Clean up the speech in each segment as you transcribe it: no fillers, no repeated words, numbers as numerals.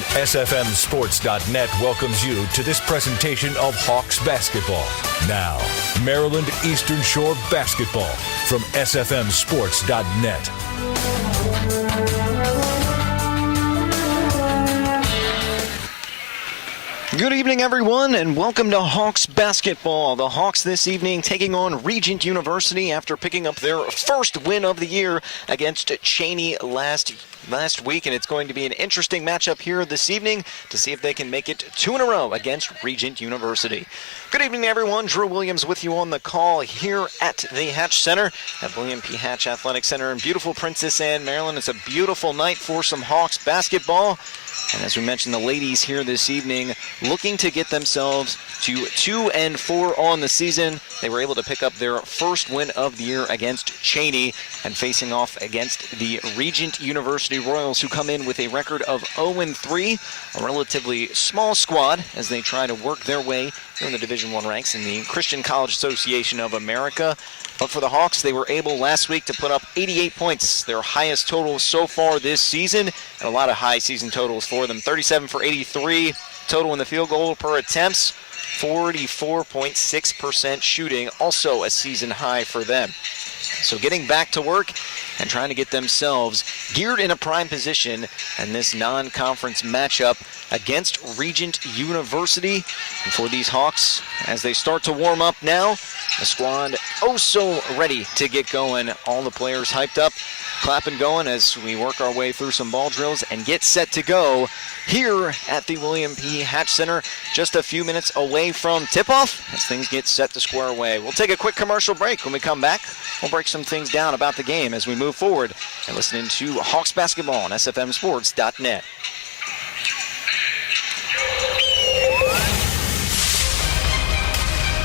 And SFMSports.net welcomes you to this presentation of Hawks basketball. Now, Maryland Eastern Shore basketball from SFMSports.net. Good evening, everyone, and welcome to Hawks basketball. The Hawks this evening taking on Regent University after picking up their first win of the year against Cheney last week, and it's going to be an interesting matchup here this evening to see if they can make it 2 in a row against Regent University. Good evening, everyone. Drew Williams with you on the call here at the Hatch Center at William P. Hatch Athletic Center in beautiful Princess Anne, Maryland. It's a beautiful night for some Hawks basketball. And as we mentioned, the ladies here this evening looking to get themselves to 2-4 on the season. They were able to pick up their first win of the year against Cheney and facing off against the Regent University Royals, who come in with a record of 0-3, a relatively small squad as they try to work their way here in the Division I ranks in the Christian College Association of America. But for the Hawks, they were able last week to put up 88 points, their highest total so far this season, and a lot of high season totals for them. 37 for 83 total in the field goal per attempts, 44.6% shooting, also a season high for them. So getting back to work and trying to get themselves geared in a prime position in this non-conference matchup against Regent University. And for these Hawks, as they start to warm up now, the squad oh so ready to get going. All the players hyped up, clapping going as we work our way through some ball drills and get set to go here at the William P. Hatch Center, just a few minutes away from tip-off as things get set to square away. We'll take a quick commercial break. When we come back, we'll break some things down about the game as we move forward and listening to Hawks basketball on SFMSports.net.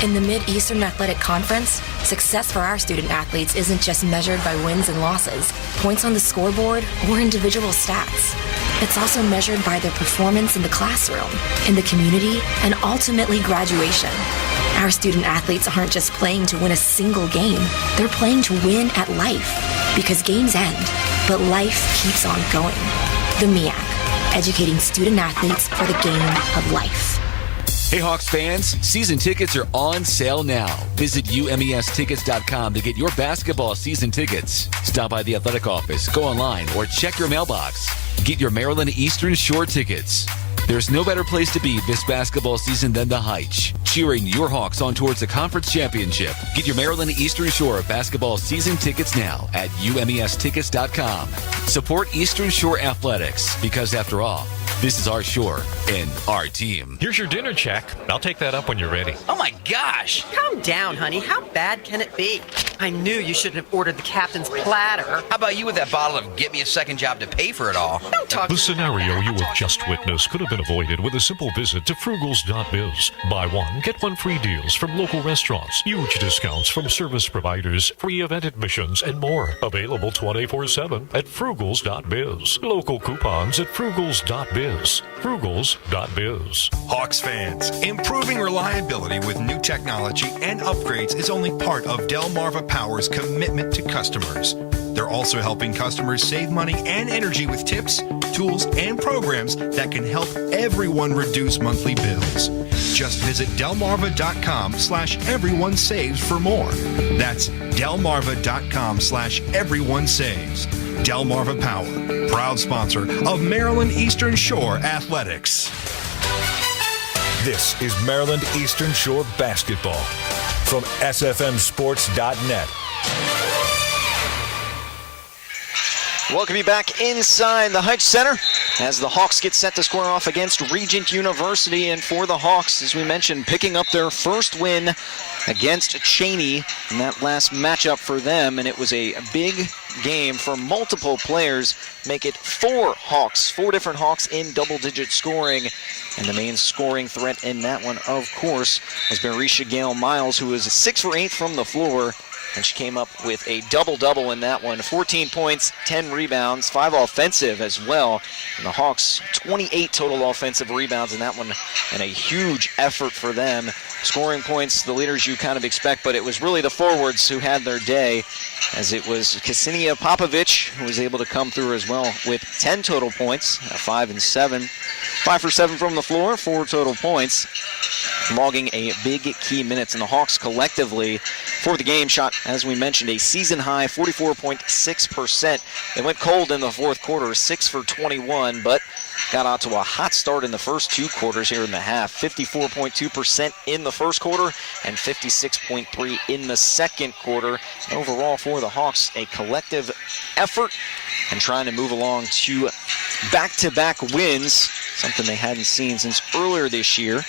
In the Mid-Eastern Athletic Conference, success for our student athletes isn't just measured by wins and losses, points on the scoreboard, or individual stats. It's also measured by their performance in the classroom, in the community, and ultimately graduation. Our student athletes aren't just playing to win a single game, they're playing to win at life. Because games end, but life keeps on going. The MEAC, educating student athletes for the game of life. Hey Hawks fans, season tickets are on sale now. Visit UMEStickets.com to get your basketball season tickets. Stop by the athletic office, go online, or check your mailbox. Get your Maryland Eastern Shore tickets. There's no better place to be this basketball season than the Heights, cheering your Hawks on towards the conference championship. Get your Maryland Eastern Shore basketball season tickets now at UMEStickets.com. Support Eastern Shore Athletics, because after all, this is our shore and our team. Here's your dinner check. I'll take that up when you're ready. Oh my gosh! Calm down, honey. How bad can it be? I knew you shouldn't have ordered the captain's platter. How about you with that bottle of get me a second job to pay for it all? Don't talk. The scenario you have just witnessed could have been avoided with a simple visit to frugals.biz. Buy one, get one free deals from local restaurants, huge discounts from service providers, free event admissions, and more. Available 24/7 at frugals.biz. Local coupons at frugals.biz. Frugals.biz. Hawks fans, improving reliability with new technology and upgrades is only part of Delmarva Power's commitment to customers. They're also helping customers save money and energy with tips, tools, and programs that can help everyone reduce monthly bills. Just visit delmarva.com/everyonesaves for more. That's delmarva.com/everyonesaves. Delmarva Power, proud sponsor of Maryland Eastern Shore Athletics. This is Maryland Eastern Shore basketball from SFMSports.net. Welcome you back inside the Heights Center as the Hawks get set to square off against Regent University. And for the Hawks, as we mentioned, picking up their first win against Cheney in that last matchup for them. And it was a big game for multiple players. Make it four different Hawks in double-digit scoring. And the main scoring threat in that one, of course, was Berisha Gale Miles, who was 6 for 8 from the floor. And she came up with a double-double in that one. 14 points, 10 rebounds, 5 offensive as well. And the Hawks, 28 total offensive rebounds in that one, and a huge effort for them. Scoring points, the leaders you kind of expect, but it was really the forwards who had their day, as it was Ksenia Popovic who was able to come through as well with 10 total points, 5 and 7. 5 for 7 from the floor, 4 total points, logging a big key minutes. And the Hawks collectively for the game shot, as we mentioned, a season high 44.6%. They went cold in the fourth quarter, 6 for 21, but got out to a hot start in the first 2 quarters here in the half. 54.2% in the first quarter and 56.3% in the second quarter. Overall for the Hawks, a collective effort and trying to move along to back-to-back wins, something they hadn't seen since earlier this year,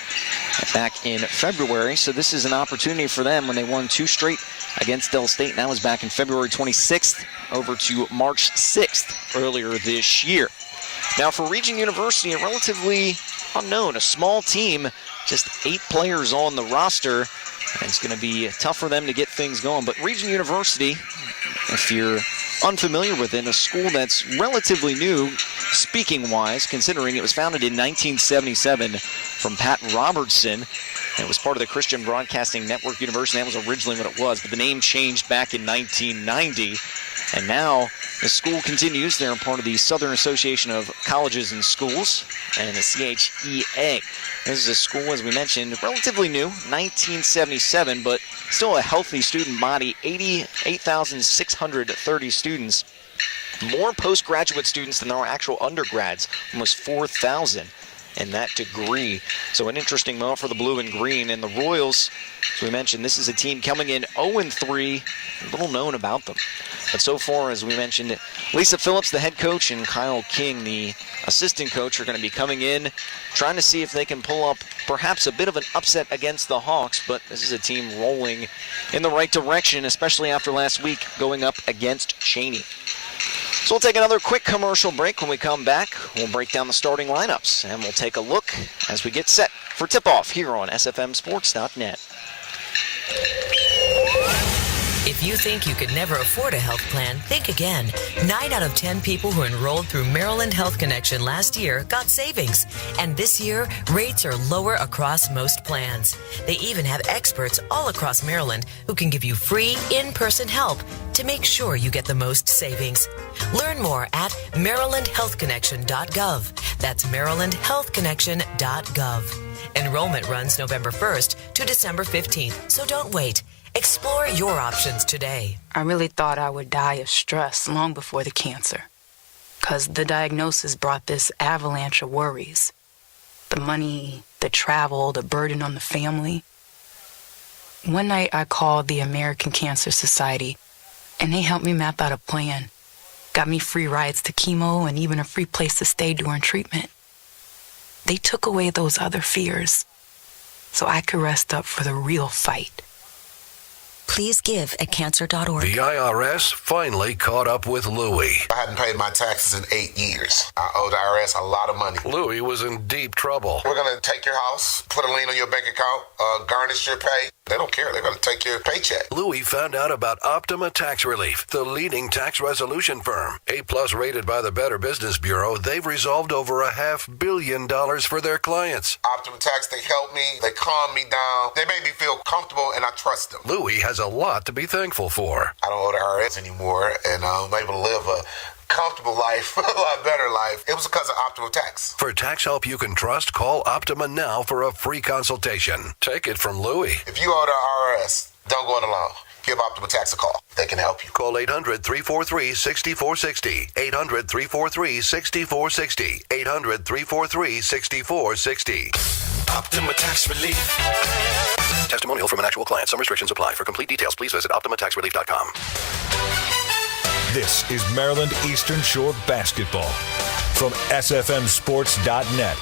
back in February. So this is an opportunity for them when they won 2 straight against Del State. And that was back in February 26th over to March 6th earlier this year. Now for Regent University, a relatively unknown, a small team, just 8 players on the roster. And it's going to be tough for them to get things going. But Regent University, if you're unfamiliar with it, a school that's relatively new, speaking-wise, considering it was founded in 1977 from Pat Robertson. It was part of the Christian Broadcasting Network University. That was originally what it was, but the name changed back in 1990. And now the school continues. They're part of the Southern Association of Colleges and Schools and the CHEA. This is a school, as we mentioned, relatively new, 1977, but still a healthy student body, 88,630 students. More postgraduate students than there are actual undergrads, almost 4,000 in that degree. So an interesting moment for the blue and green. And the Royals, as we mentioned, this is a team coming in 0-3, little known about them. But so far, as we mentioned, Lisa Phillips, the head coach, and Kyle King, the assistant coach, are going to be coming in, trying to see if they can pull up perhaps a bit of an upset against the Hawks. But this is a team rolling in the right direction, especially after last week going up against Cheney. So we'll take another quick commercial break. When we come back, we'll break down the starting lineups, and we'll take a look as we get set for tip-off here on SFMSports.net. If you think you could never afford a health plan, think again. 9 out of 10 people who enrolled through Maryland Health Connection last year got savings. And this year, rates are lower across most plans. They even have experts all across Maryland who can give you free in-person help to make sure you get the most savings. Learn more at marylandhealthconnection.gov. That's marylandhealthconnection.gov. Enrollment runs November 1st to December 15th, so don't wait. Explore your options today. I really thought I would die of stress long before the cancer, because the diagnosis brought this avalanche of worries. The money, the travel, the burden on the family. One night I called the American Cancer Society, and they helped me map out a plan. Got me free rides to chemo and even a free place to stay during treatment. They took away those other fears, so I could rest up for the real fight. Please give at cancer.org. The IRS finally caught up with Louie. I hadn't paid my taxes in 8 years. I owe the IRS a lot of money. Louie was in deep trouble. We're going to take your house, put a lien on your bank account, garnish your pay. They don't care. They're going to take your paycheck. Louie found out about Optima Tax Relief, the leading tax resolution firm. A-plus rated by the Better Business Bureau, they've resolved over $500 million for their clients. Optima Tax, they help me. They calm me down. They make me feel comfortable, and I trust them. Louie has a lot to be thankful for. I don't owe the IRS anymore, and I'm able to live a comfortable life, a lot better life. It was because of Optima Tax. For tax help you can trust, call Optima now for a free consultation. Take it from Louie. If you owe the IRS, don't go it alone. Give Optima Tax a call. They can help you. Call 800-343-6460. 800-343-6460. 800-343-6460. Optima Tax Relief. Testimonial from an actual client. Some restrictions apply. For complete details, please visit OptimaTaxRelief.com. This is Maryland Eastern Shore basketball from SFMSports.net.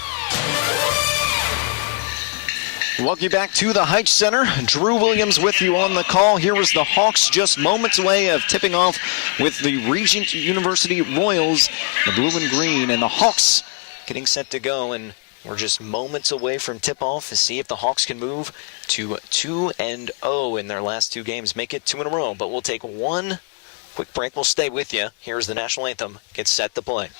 Welcome back to the Heights Center. Drew Williams with you on the call. Here was the Hawks just moments away of tipping off with the Regent University Royals, the blue and green, and the Hawks getting set to go. And we're just moments away from tip-off to see if the Hawks can move to 2-0 in their last 2 games, make it 2 in a row. But we'll take one quick break. We'll stay with you. Here's the national anthem. Get set to play.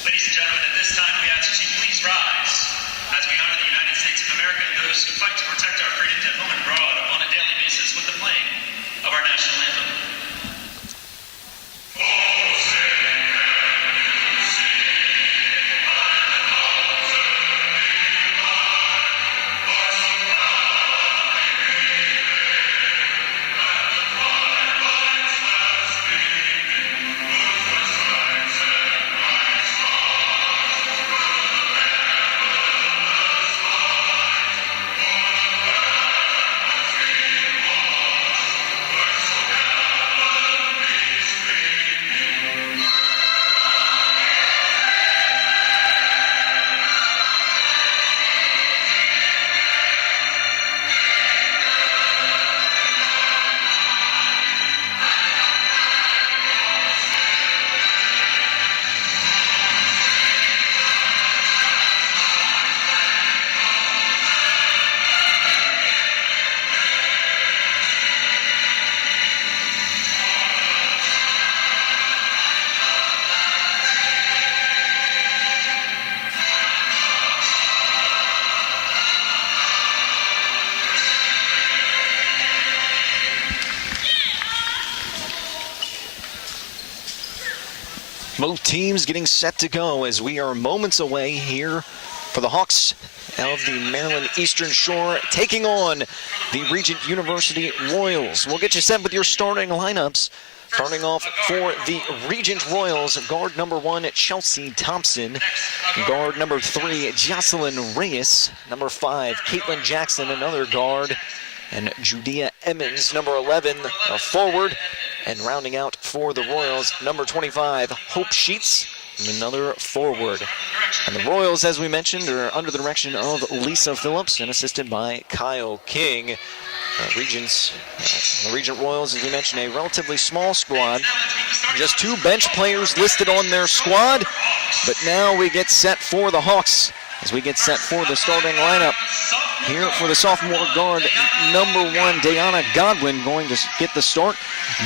Ladies and gentlemen, at this time we ask that you please rise as we honor the United States of America and those who fight to protect our freedoms at home and abroad on a daily basis. Both teams getting set to go as we are moments away here for the Hawks of the Maryland Eastern Shore taking on the Regent University Royals. We'll get you set with your starting lineups. Starting off for the Regent Royals, guard number 1, Chelsea Thompson. Guard number 3, Jocelyn Reyes. Number 5, Caitlin Jackson, another guard. And Judea Emmons, number 11, a forward. And rounding out for the Royals, number 25, Hope Sheets, and another forward. And the Royals, as we mentioned, are under the direction of Lisa Phillips and assisted by Kyle King. The Regent Royals, as we mentioned, a relatively small squad. Just 2 bench players listed on their squad. But now we get set for the Hawks as we get set for the starting lineup. Here for the sophomore guard, number 1, Dayana Godwin, going to get the start.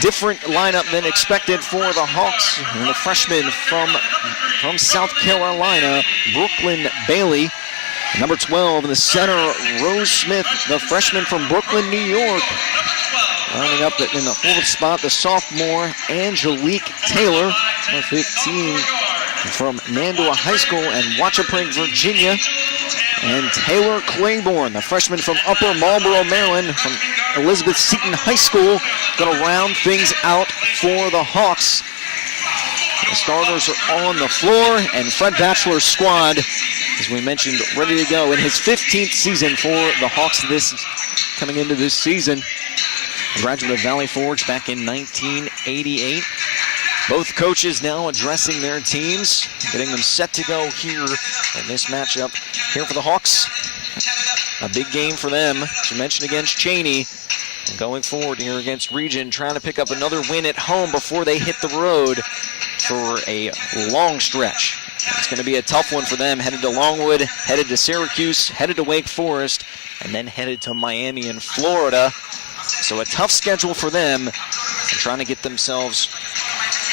Different lineup than expected for the Hawks. And the freshman from South Carolina, Brooklyn Bailey. Number 12 in the center, Rose Smith, the freshman from Brooklyn, New York. Rounding up in the 4th spot, the sophomore, Angelique Taylor. Number 15 from Nandua High School and Wachapreague, Virginia. And Taylor Claiborne, the freshman from Upper Marlboro, Maryland, from Elizabeth Seton High School, going to round things out for the Hawks. The starters are on the floor, and Fred Batchelor's squad, as we mentioned, ready to go in his 15th season for the Hawks coming into this season. A graduate of Valley Forge back in 1988. Both coaches now addressing their teams, getting them set to go here in this matchup here for the Hawks. A big game for them, as you mentioned, against Cheney. And going forward here against Regent, trying to pick up another win at home before they hit the road for a long stretch. It's going to be a tough one for them, headed to Longwood, headed to Syracuse, headed to Wake Forest, and then headed to Miami in Florida. So a tough schedule for them, and trying to get themselves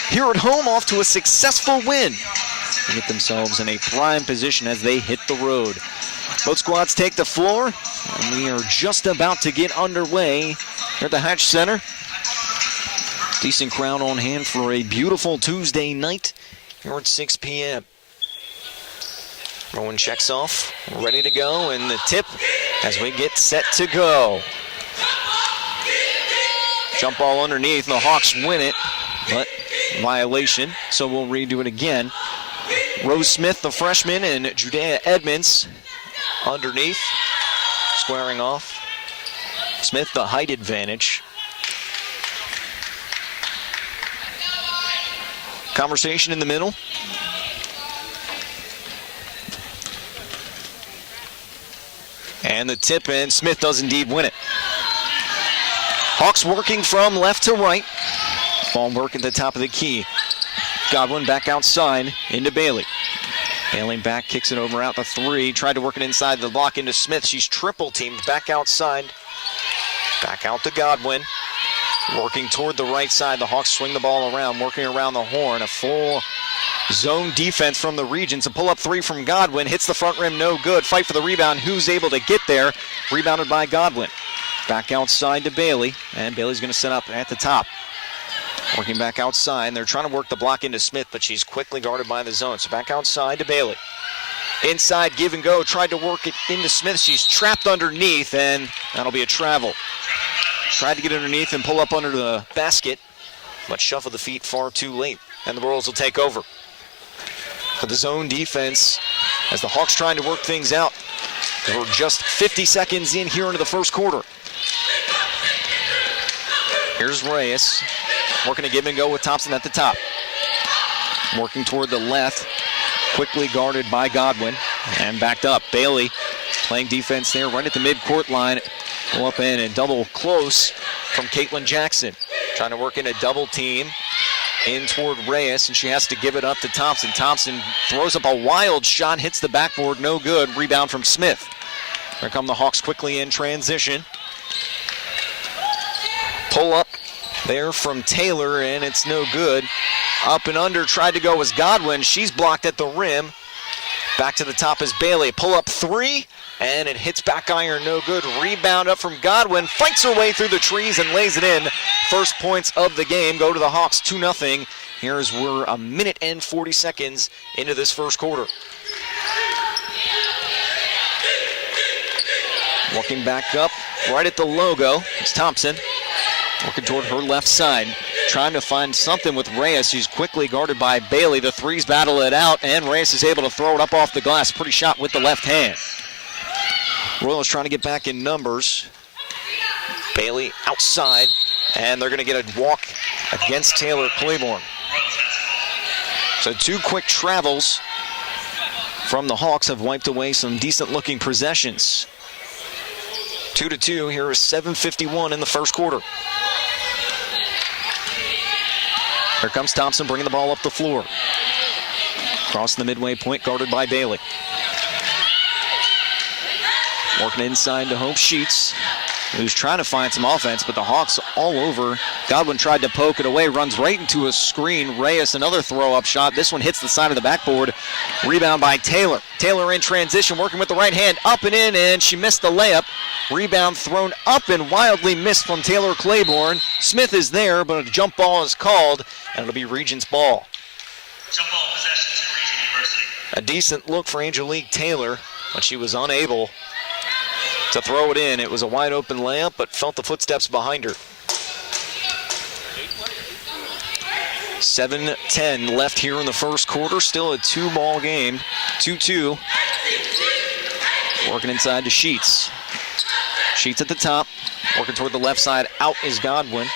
here at home off to a successful win and get themselves in a prime position as they hit the road. Both squads take the floor, and we are just about to get underway here at the Hatch Center. Decent crowd on hand for a beautiful Tuesday night here at 6 p.m. Rowan checks off, ready to go, and the tip as we get set to go. Jump ball underneath, the Hawks win it, but violation, so we'll redo it again. Rose Smith, the freshman, and Judea Edmonds underneath, squaring off. Smith, the height advantage. Conversation in the middle. And the tip, and Smith does indeed win it. Hawks working from left to right. Ball work at the top of the key. Godwin back outside into Bailey. Bailey back, kicks it over out the 3. Tried to work it inside the block into Smith. She's triple teamed back outside. Back out to Godwin. Working toward the right side. The Hawks swing the ball around, working around the horn. A full zone defense from the Regents. A pull-up 3 from Godwin. Hits the front rim, no good. Fight for the rebound. Who's able to get there? Rebounded by Godwin. Back outside to Bailey. And Bailey's going to set up at the top. Working back outside. They're trying to work the block into Smith, but she's quickly guarded by the zone. So back outside to Bailey. Inside, give and go. Tried to work it into Smith. She's trapped underneath, and that'll be a travel. Tried to get underneath and pull up under the basket, but shuffled the feet far too late. And the Royals will take over. For the zone defense, as the Hawks trying to work things out. We're just 50 seconds in here into the first quarter. Here's Reyes. Working a give and go with Thompson at the top. Working toward the left. Quickly guarded by Godwin. And backed up. Bailey playing defense there right at the midcourt line. Pull up in and double close from Caitlin Jackson. Trying to work in a double team in toward Reyes, and she has to give it up to Thompson. Thompson throws up a wild shot, hits the backboard, no good. Rebound from Smith. Here come the Hawks quickly in transition. Pull up there from Taylor, and it's no good. Up and under, tried to go as Godwin. She's blocked at the rim. Back to the top is Bailey. Pull up 3, and it hits back iron, no good. Rebound up from Godwin. Fights her way through the trees and lays it in. First points of the game go to the Hawks, 2-0 Here's we're a minute and 40 seconds into this first quarter. Walking back up right at the logo is Thompson. Working toward her left side. Trying to find something with Reyes. She's quickly guarded by Bailey. The threes battle it out, and Reyes is able to throw it up off the glass. Pretty shot with the left hand. Royals trying to get back in numbers. Bailey outside, and they're going to get a walk against Taylor Claiborne. So 2 quick travels from the Hawks have wiped away some decent-looking possessions. 2-2. Here is 7:51 in the first quarter. Here comes Thompson bringing the ball up the floor. Crossing the midway point, guarded by Bailey. Working inside to Hope Sheets, who's trying to find some offense, but the Hawks all over. Godwin tried to poke it away, runs right into a screen. Reyes, another throw-up shot. This one hits the side of the backboard. Rebound by Taylor. Taylor in transition, working with the right hand, up and in, and she missed the layup. Rebound thrown up and wildly missed from Taylor Claiborne. Smith is there, but a jump ball is called, and it'll be Regent's ball. Jump ball possession to Regent University. A decent look for Angelique Taylor, but she was unable to throw it in. It was a wide open layup, but felt the footsteps behind her. 7:10 left here in the first quarter. Still a 2-ball game. 2-2. Working inside to Sheets. Sheets at the top. Working toward the left side. Out is Godwin.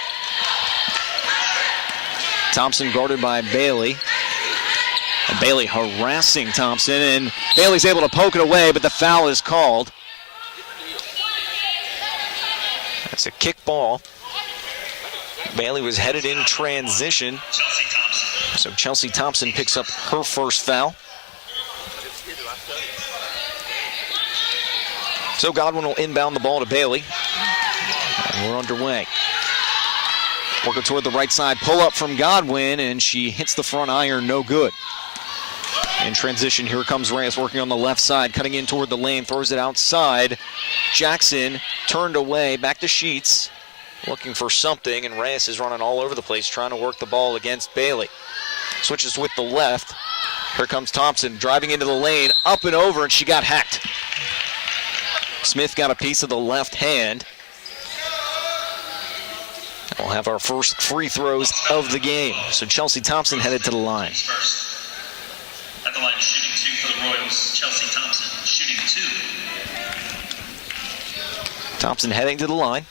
Thompson guarded by Bailey. And Bailey harassing Thompson. And Bailey's able to poke it away, but the foul is called. It's a kick ball. Bailey was headed in transition. So Chelsea Thompson picks up her first foul. So Godwin will inbound the ball to Bailey. And we're underway. Working toward the right side. Pull up from Godwin, and she hits the front iron, no good. In transition, here comes Reyes working on the left side, cutting in toward the lane, throws it outside. Jackson turned away, back to Sheets, looking for something, and Reyes is running all over the place, trying to work the ball against Bailey. Switches with the left. Here comes Thompson, driving into the lane, up and over, and she got hacked. Smith got a piece of the left hand. We'll have our first free throws of the game. So Chelsea Thompson headed to the line. At the line, shooting 2 for the Royals. Chelsea Thompson shooting 2. Thompson heading to the line.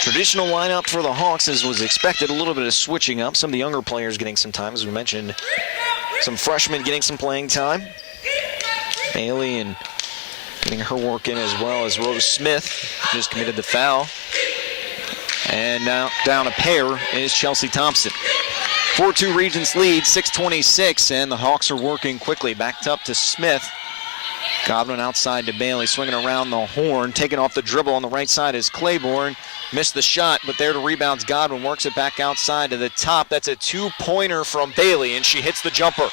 Traditional lineup for the Hawks, as was expected. A little bit of switching up. Some of the younger players getting some time, as we mentioned. Some freshmen getting some playing time. Bailey and getting her work in, as well as Rose Smith, just committed the foul. And now down a pair is Chelsea Thompson. 4-2 Regents lead, 6:26, and the Hawks are working quickly. Backed up to Smith. Godwin outside to Bailey, swinging around the horn. Taking off the dribble on the right side is Claiborne. Missed the shot, but there to rebounds Godwin. Works it back outside to the top. That's a 2-pointer from Bailey, and she hits the jumper.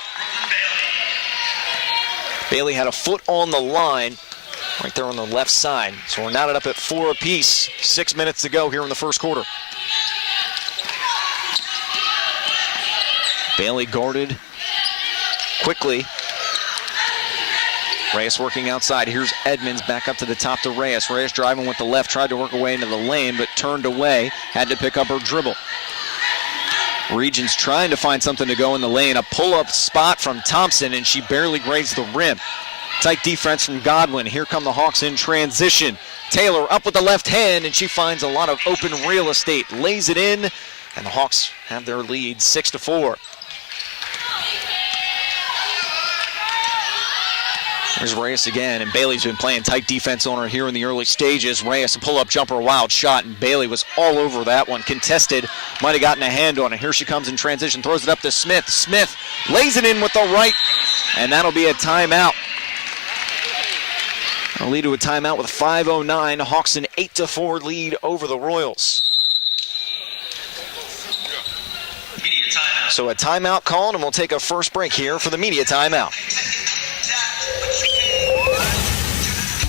Bailey had a foot on the line right there on the left side. So we're knotted up at 4 apiece. 6 minutes to go here in the first quarter. Bailey guarded quickly. Reyes working outside. Here's Edmonds back up to the top to Reyes. Reyes driving with the left, tried to work her way into the lane, but turned away. Had to pick up her dribble. Regents trying to find something to go in the lane. A pull-up spot from Thompson, and she barely grazed the rim. Tight defense from Godwin. Here come the Hawks in transition. Taylor up with the left hand, and she finds a lot of open real estate. Lays it in, and the Hawks have their lead 6-4. There's Reyes again, and Bailey's been playing tight defense on her here in the early stages. Reyes, a pull-up jumper, a wild shot, and Bailey was all over that one. Contested, might have gotten a hand on it. Here she comes in transition, throws it up to Smith. Smith lays it in with the right, and that'll be a timeout. It'll lead to a timeout with 5:09. Hawks an 8-4 lead over the Royals. So a timeout called, and we'll take a first break here for the media timeout.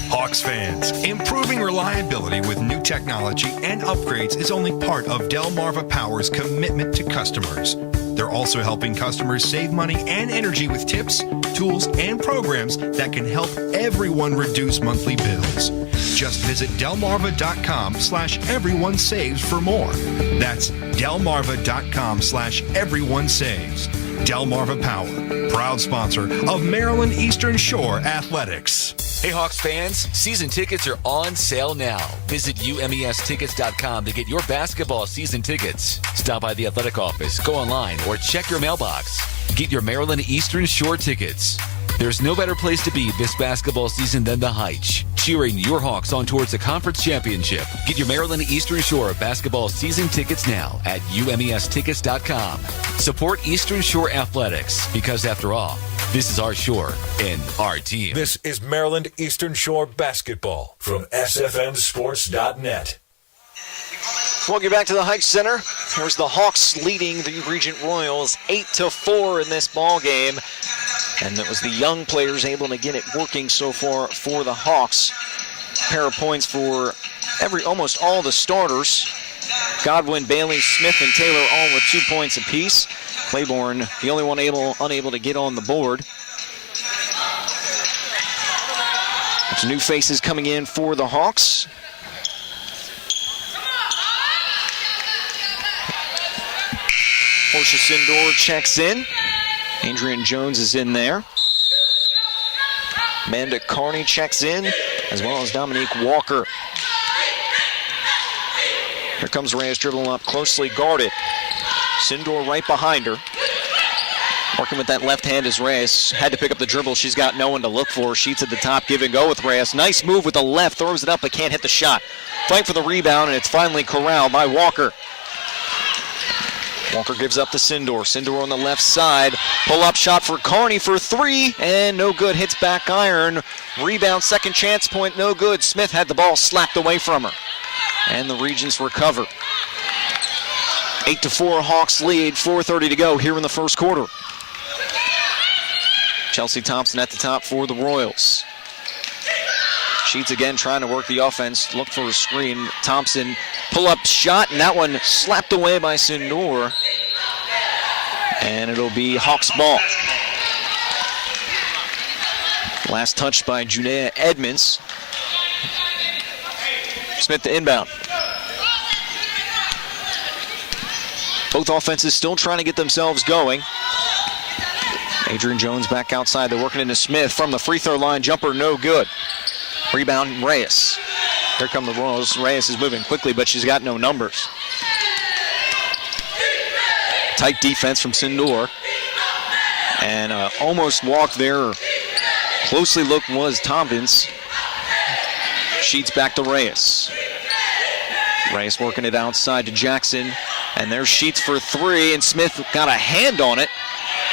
Hawks Hawks fans, improving reliability with new technology and upgrades is only part of Delmarva Power's commitment to customers. They're also helping customers save money and energy with tips, tools, and programs that can help everyone reduce monthly bills. Just visit delmarva.com/everyonesaves for more. That's delmarva.com/everyonesaves. Delmarva Power, proud sponsor of Maryland Eastern Shore Athletics. Hey Hawks fans, season tickets are on sale now. Visit umestickets.com to get your basketball season tickets. Stop by the athletic office, go online, or check your mailbox. Get your Maryland Eastern Shore tickets. There's no better place to be this basketball season than the Heights, cheering your Hawks on towards the conference championship. Get your Maryland Eastern Shore basketball season tickets now at umestickets.com. Support Eastern Shore Athletics, because after all, this is our shore and our team. This is Maryland Eastern Shore basketball from sfmsports.net. Welcome back to the Heights Center. Here's the Hawks leading the Regent Royals 8-4 in this ball game. And it was the young players able to get it working so far for the Hawks. A pair of points for almost all the starters. Godwin, Bailey, Smith, and Taylor all with 2 points apiece. Claiborne, the only one unable to get on the board. Some new faces coming in for the Hawks. Portia Sindor checks in. Adrian Jones is in there. Amanda Carney checks in, as well as Dominique Walker. Here comes Reyes dribbling up, closely guarded. Sindor right behind her. Working with that left hand as Reyes had to pick up the dribble. She's got no one to look for. Sheets at the top, give and go with Reyes. Nice move with the left, throws it up but can't hit the shot. Fight for the rebound, and it's finally corralled by Walker. Walker gives up to Sindor. Sindor on the left side. Pull-up shot for Carney for three, and no good. Hits back iron. Rebound, second chance point, no good. Smith had the ball slapped away from her. And the Regents recover. 8-4 Hawks lead, 4:30 to go here in the first quarter. Chelsea Thompson at the top for the Royals. Sheets again trying to work the offense, look for a screen. Thompson pull-up shot, and that one slapped away by Sindor. And it'll be Hawks ball. Last touch by Junea Edmonds. Smith to inbound. Both offenses still trying to get themselves going. Adrian Jones back outside. They're working into Smith from the free throw line. Jumper no good. Rebound Reyes. Here come the Royals. Reyes is moving quickly, but she's got no numbers. Tight defense from Sindor. And almost walked there. Closely looked was Tompkins. Sheets back to Reyes. Reyes working it outside to Jackson. And there's Sheets for three, and Smith got a hand on it.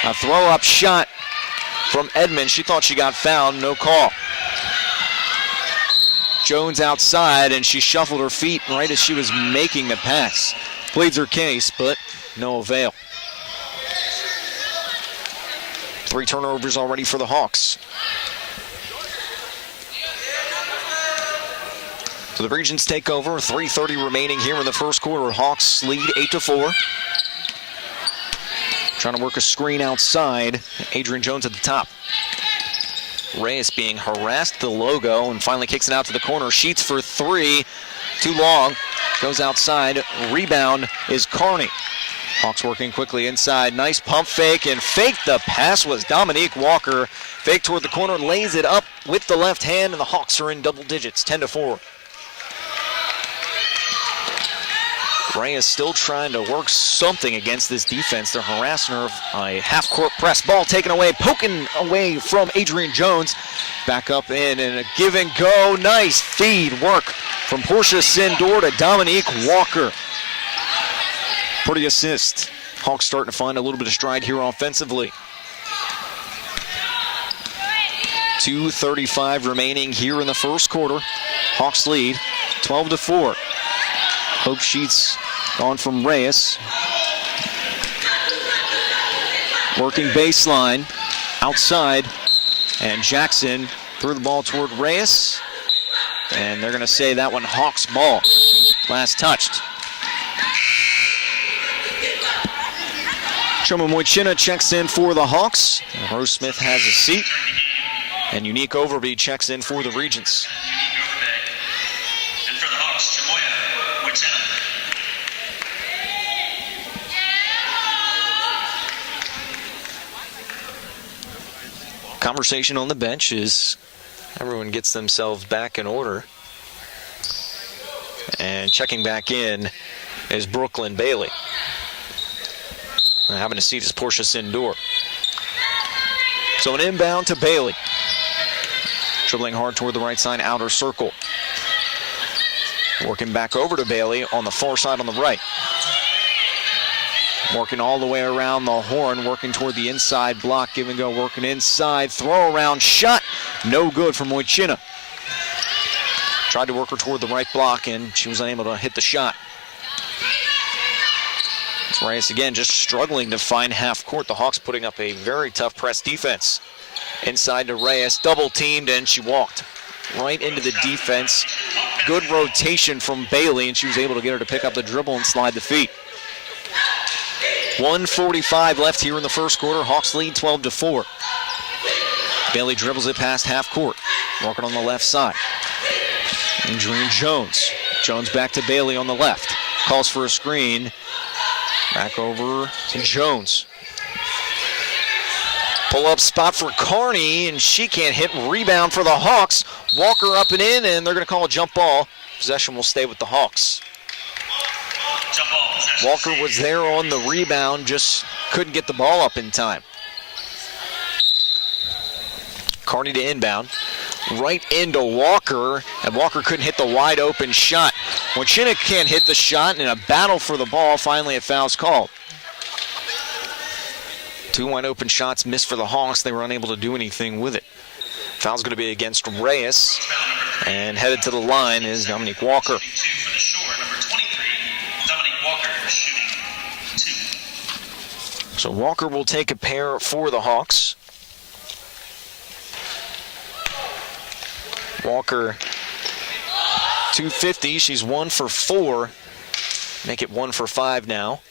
A throw-up shot from Edmonds. She thought she got fouled, no call. Jones outside, and she shuffled her feet right as she was making the pass. Pleads her case, but no avail. 3 turnovers already for the Hawks. So the Regents take over. 3:30 remaining here in the first quarter. Hawks lead 8-4. Trying to work a screen outside. Adrian Jones at the top. Reyes being harassed, the logo, and finally kicks it out to the corner. Sheets for three. Too long. Goes outside. Rebound is Carney. Hawks working quickly inside. Nice pump fake, and fake the pass was Dominique Walker. Fake toward the corner, lays it up with the left hand, and the Hawks are in double digits, 10-4. Reyes still trying to work something against this defense. They're harassing her. A half-court press. Ball taken away, poking away from Adrian Jones. Back up in, and a give and go. Nice feed work from Portia Sindor to Dominique Walker. Pretty assist. Hawks starting to find a little bit of stride here offensively. 2:35 remaining here in the first quarter. Hawks lead 12-4. Hope Sheets on from Reyes. Working baseline, outside, and Jackson threw the ball toward Reyes. And they're going to say that one Hawks ball. Last touched. Choma Moichina checks in for the Hawks. Rose Smith has a seat. And Unique Overby checks in for the Regents. And for the Hawks, Chamoya Moichina. Conversation on the bench is everyone gets themselves back in order. And checking back in is Brooklyn Bailey. And having a seat is Portia Sindor. So an inbound to Bailey. Dribbling hard toward the right side, outer circle. Working back over to Bailey on the far side on the right. Working all the way around the horn, working toward the inside block, give and go, working inside, throw around, shot, no good for Moichina. Tried to work her toward the right block, and she was unable to hit the shot. Reyes again just struggling to find half court. The Hawks putting up a very tough press defense. Inside to Reyes, double teamed, and she walked right into the defense. Good rotation from Bailey, and she was able to get her to pick up the dribble and slide the feet. 1:45 left here in the first quarter. Hawks lead 12-4. Bailey dribbles it past half court. Working on the left side. Adrian Jones. Jones back to Bailey on the left. Calls for a screen. Back over to Jones. Pull-up spot for Carney, and she can't hit. Rebound for the Hawks. Walker up and in, and they're going to call a jump ball. Possession will stay with the Hawks. Walker was there on the rebound, just couldn't get the ball up in time. Carney to inbound. Right into Walker, and Walker couldn't hit the wide open shot. Moichina can't hit the shot, and a battle for the ball. Finally, a foul's called. Two wide open shots missed for the Hawks. They were unable to do anything with it. Foul's going to be against Reyes, and headed to the line is Dominique Walker. So Walker will take a pair for the Hawks. Walker, 250. She's 1 for 4. Make it 1 for 5 now.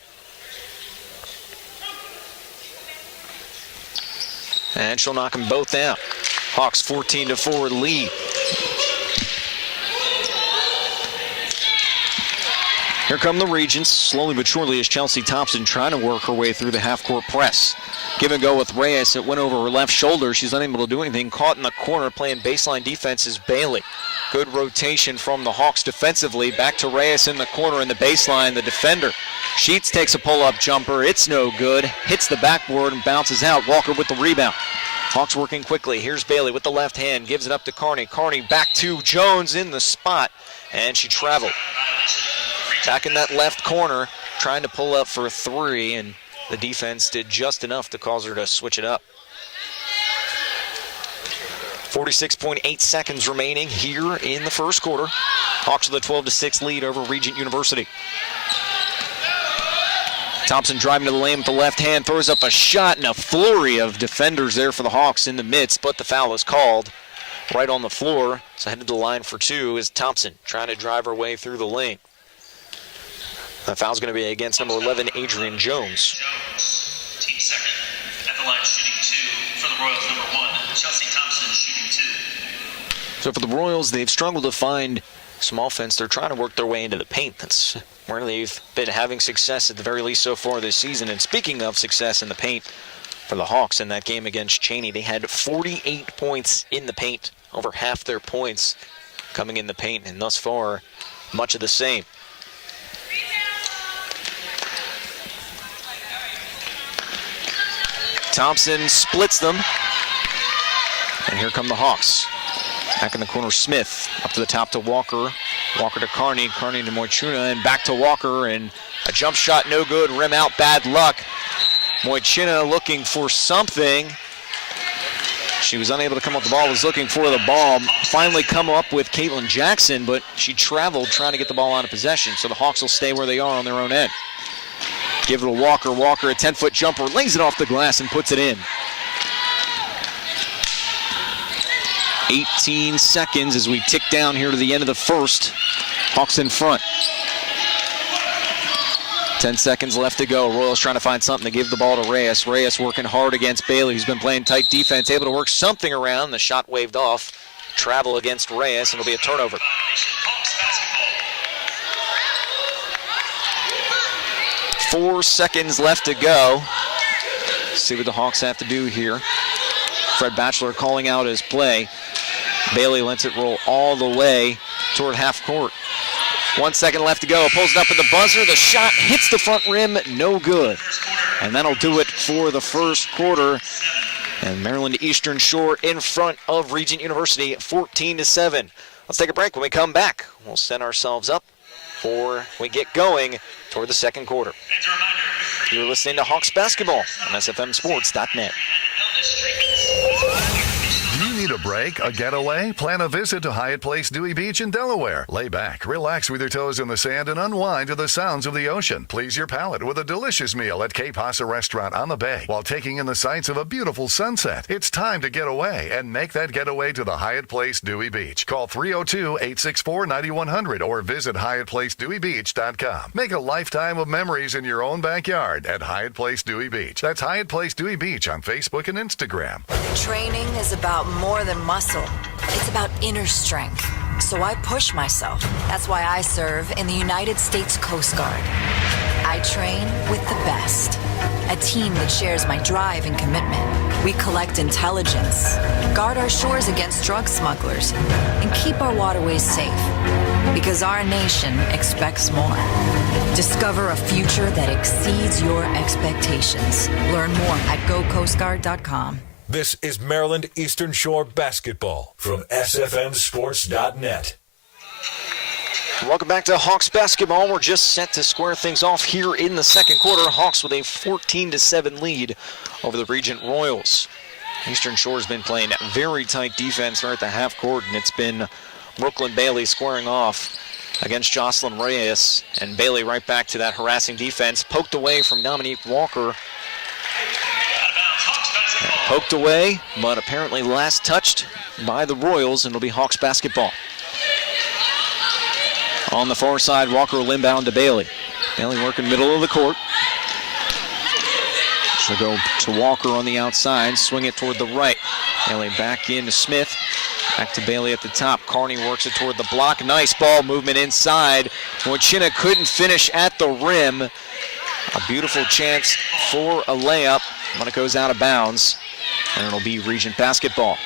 And she'll knock them both down. Hawks 14-4 lead. Here come the Regents, slowly but surely, as Chelsea Thompson trying to work her way through the half-court press. Give and go with Reyes. It went over her left shoulder. She's unable to do anything. Caught in the corner, playing baseline defense is Bailey. Good rotation from the Hawks defensively. Back to Reyes in the corner in the baseline. The defender. Sheets takes a pull-up jumper. It's no good. Hits the backboard and bounces out. Walker with the rebound. Hawks working quickly. Here's Bailey with the left hand. Gives it up to Carney. Carney back to Jones in the spot. And she traveled. Back in that left corner, trying to pull up for 3, and the defense did just enough to cause her to switch it up. 46.8 seconds remaining here in the first quarter. Hawks with a 12-6 lead over Regent University. Thompson driving to the lane with the left hand, throws up a shot, and a flurry of defenders there for the Hawks in the midst, but the foul is called right on the floor. So headed to the line for 2 is Thompson, trying to drive her way through the lane. The foul's going to be against number 11, Adrian Jones. Team second. At the line shooting 2 for the Royals, number 1, Chelsea Thompson shooting 2. So for the Royals, they've struggled to find some offense. They're trying to work their way into the paint. That's where they've been having success at the very least so far this season. And speaking of success in the paint for the Hawks in that game against Cheney, they had 48 points in the paint. Over half their points coming in the paint, and thus far, much of the same. Thompson splits them. And here come the Hawks. Back in the corner, Smith. Up to the top to Walker. Walker to Carney. Carney to Moichina. And back to Walker. And a jump shot, no good. Rim out, bad luck. Moichina looking for something. She was unable to come up with the ball. Was looking for the ball. Finally come up with Caitlin Jackson, but she traveled trying to get the ball out of possession. So the Hawks will stay where they are on their own end. Give it to Walker. Walker, a 10-foot jumper, lays it off the glass and puts it in. 18 seconds as we tick down here to the end of the first. Hawks in front. 10 seconds left to go. Royals trying to find something to give the ball to Reyes. Reyes working hard against Bailey, who's been playing tight defense, able to work something around. The shot waved off. Travel against Reyes, and it'll be a turnover. 4 seconds left to go. See what the Hawks have to do here. Fred Batchelor calling out his play. Bailey lets it roll all the way toward half court. 1 second left to go. Pulls it up at the buzzer. The shot hits the front rim. No good. And that'll do it for the first quarter. And Maryland Eastern Shore in front of Regent University, 14-7. Let's take a break. When we come back, we'll set ourselves up before we get going toward the second quarter. You're listening to Hawks Basketball on SFMSports.net. Need a break, a getaway? Plan a visit to Hyatt Place Dewey Beach in Delaware. Lay back, relax with your toes in the sand, and unwind to the sounds of the ocean. Please your palate with a delicious meal at Cape Hassa Restaurant on the Bay while taking in the sights of a beautiful sunset. It's time to get away and make that getaway to the Hyatt Place Dewey Beach. Call 302-864-9100 or visit HyattPlaceDeweyBeach.com. Make a lifetime of memories in your own backyard at Hyatt Place Dewey Beach. That's Hyatt Place Dewey Beach on Facebook and Instagram. Training is about more than muscle. It's about inner strength. So I push myself. That's why I serve in the United States Coast Guard. I train with the best. A team that shares my drive and commitment. We collect intelligence, guard our shores against drug smugglers, and keep our waterways safe. Because our nation expects more. Discover a future that exceeds your expectations. Learn more at gocoastguard.com. This is Maryland Eastern Shore basketball from SFMSports.net. Welcome back to Hawks basketball. We're just set to square things off here in the second quarter. Hawks with a 14-7 lead over the Regent Royals. Eastern Shore's been playing very tight defense right at the half court, and it's been Brooklyn Bailey squaring off against Jocelyn Reyes, and Bailey right back to that harassing defense. Poked away from Dominique Walker. Poked away, but apparently last touched by the Royals, and it'll be Hawks basketball. On the far side, Walker will inbound to Bailey. Bailey working middle of the court. She'll go to Walker on the outside, swing it toward the right. Bailey back in to Smith. Back to Bailey at the top. Carney works it toward the block. Nice ball movement inside. Mochina couldn't finish at the rim. A beautiful chance for a layup, but it goes out of bounds, and it'll be Regent basketball.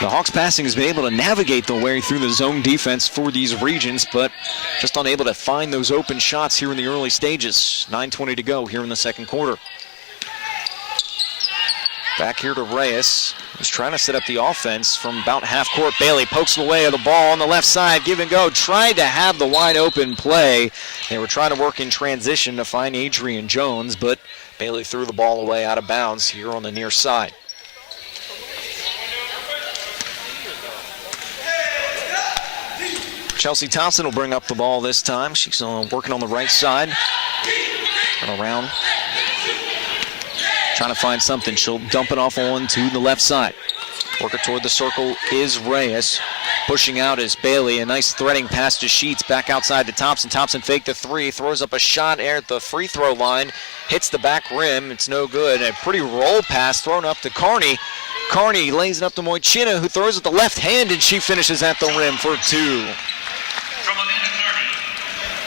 The Hawks passing has been able to navigate the way through the zone defense for these Regents, but just unable to find those open shots here in the early stages. 9:20 to go here in the second quarter. Back here to Reyes, who's trying to set up the offense from about half court. Bailey pokes away at the ball on the left side, give and go. Tried to have the wide open play. They were trying to work in transition to find Adrian Jones, but Bailey threw the ball away out of bounds here on the near side. Chelsea Thompson will bring up the ball this time. She's working on the right side. Turn around. Trying to find something. She'll dump it off on to the left side. Working toward the circle is Reyes. Pushing out is Bailey. A nice threading pass to Sheets. Back outside to Thompson. Thompson faked the three. Throws up a shot at the free throw line. Hits the back rim. It's no good. A pretty roll pass thrown up to Carney. Carney lays it up to Moichina, who throws it the left hand, and she finishes at the rim for two.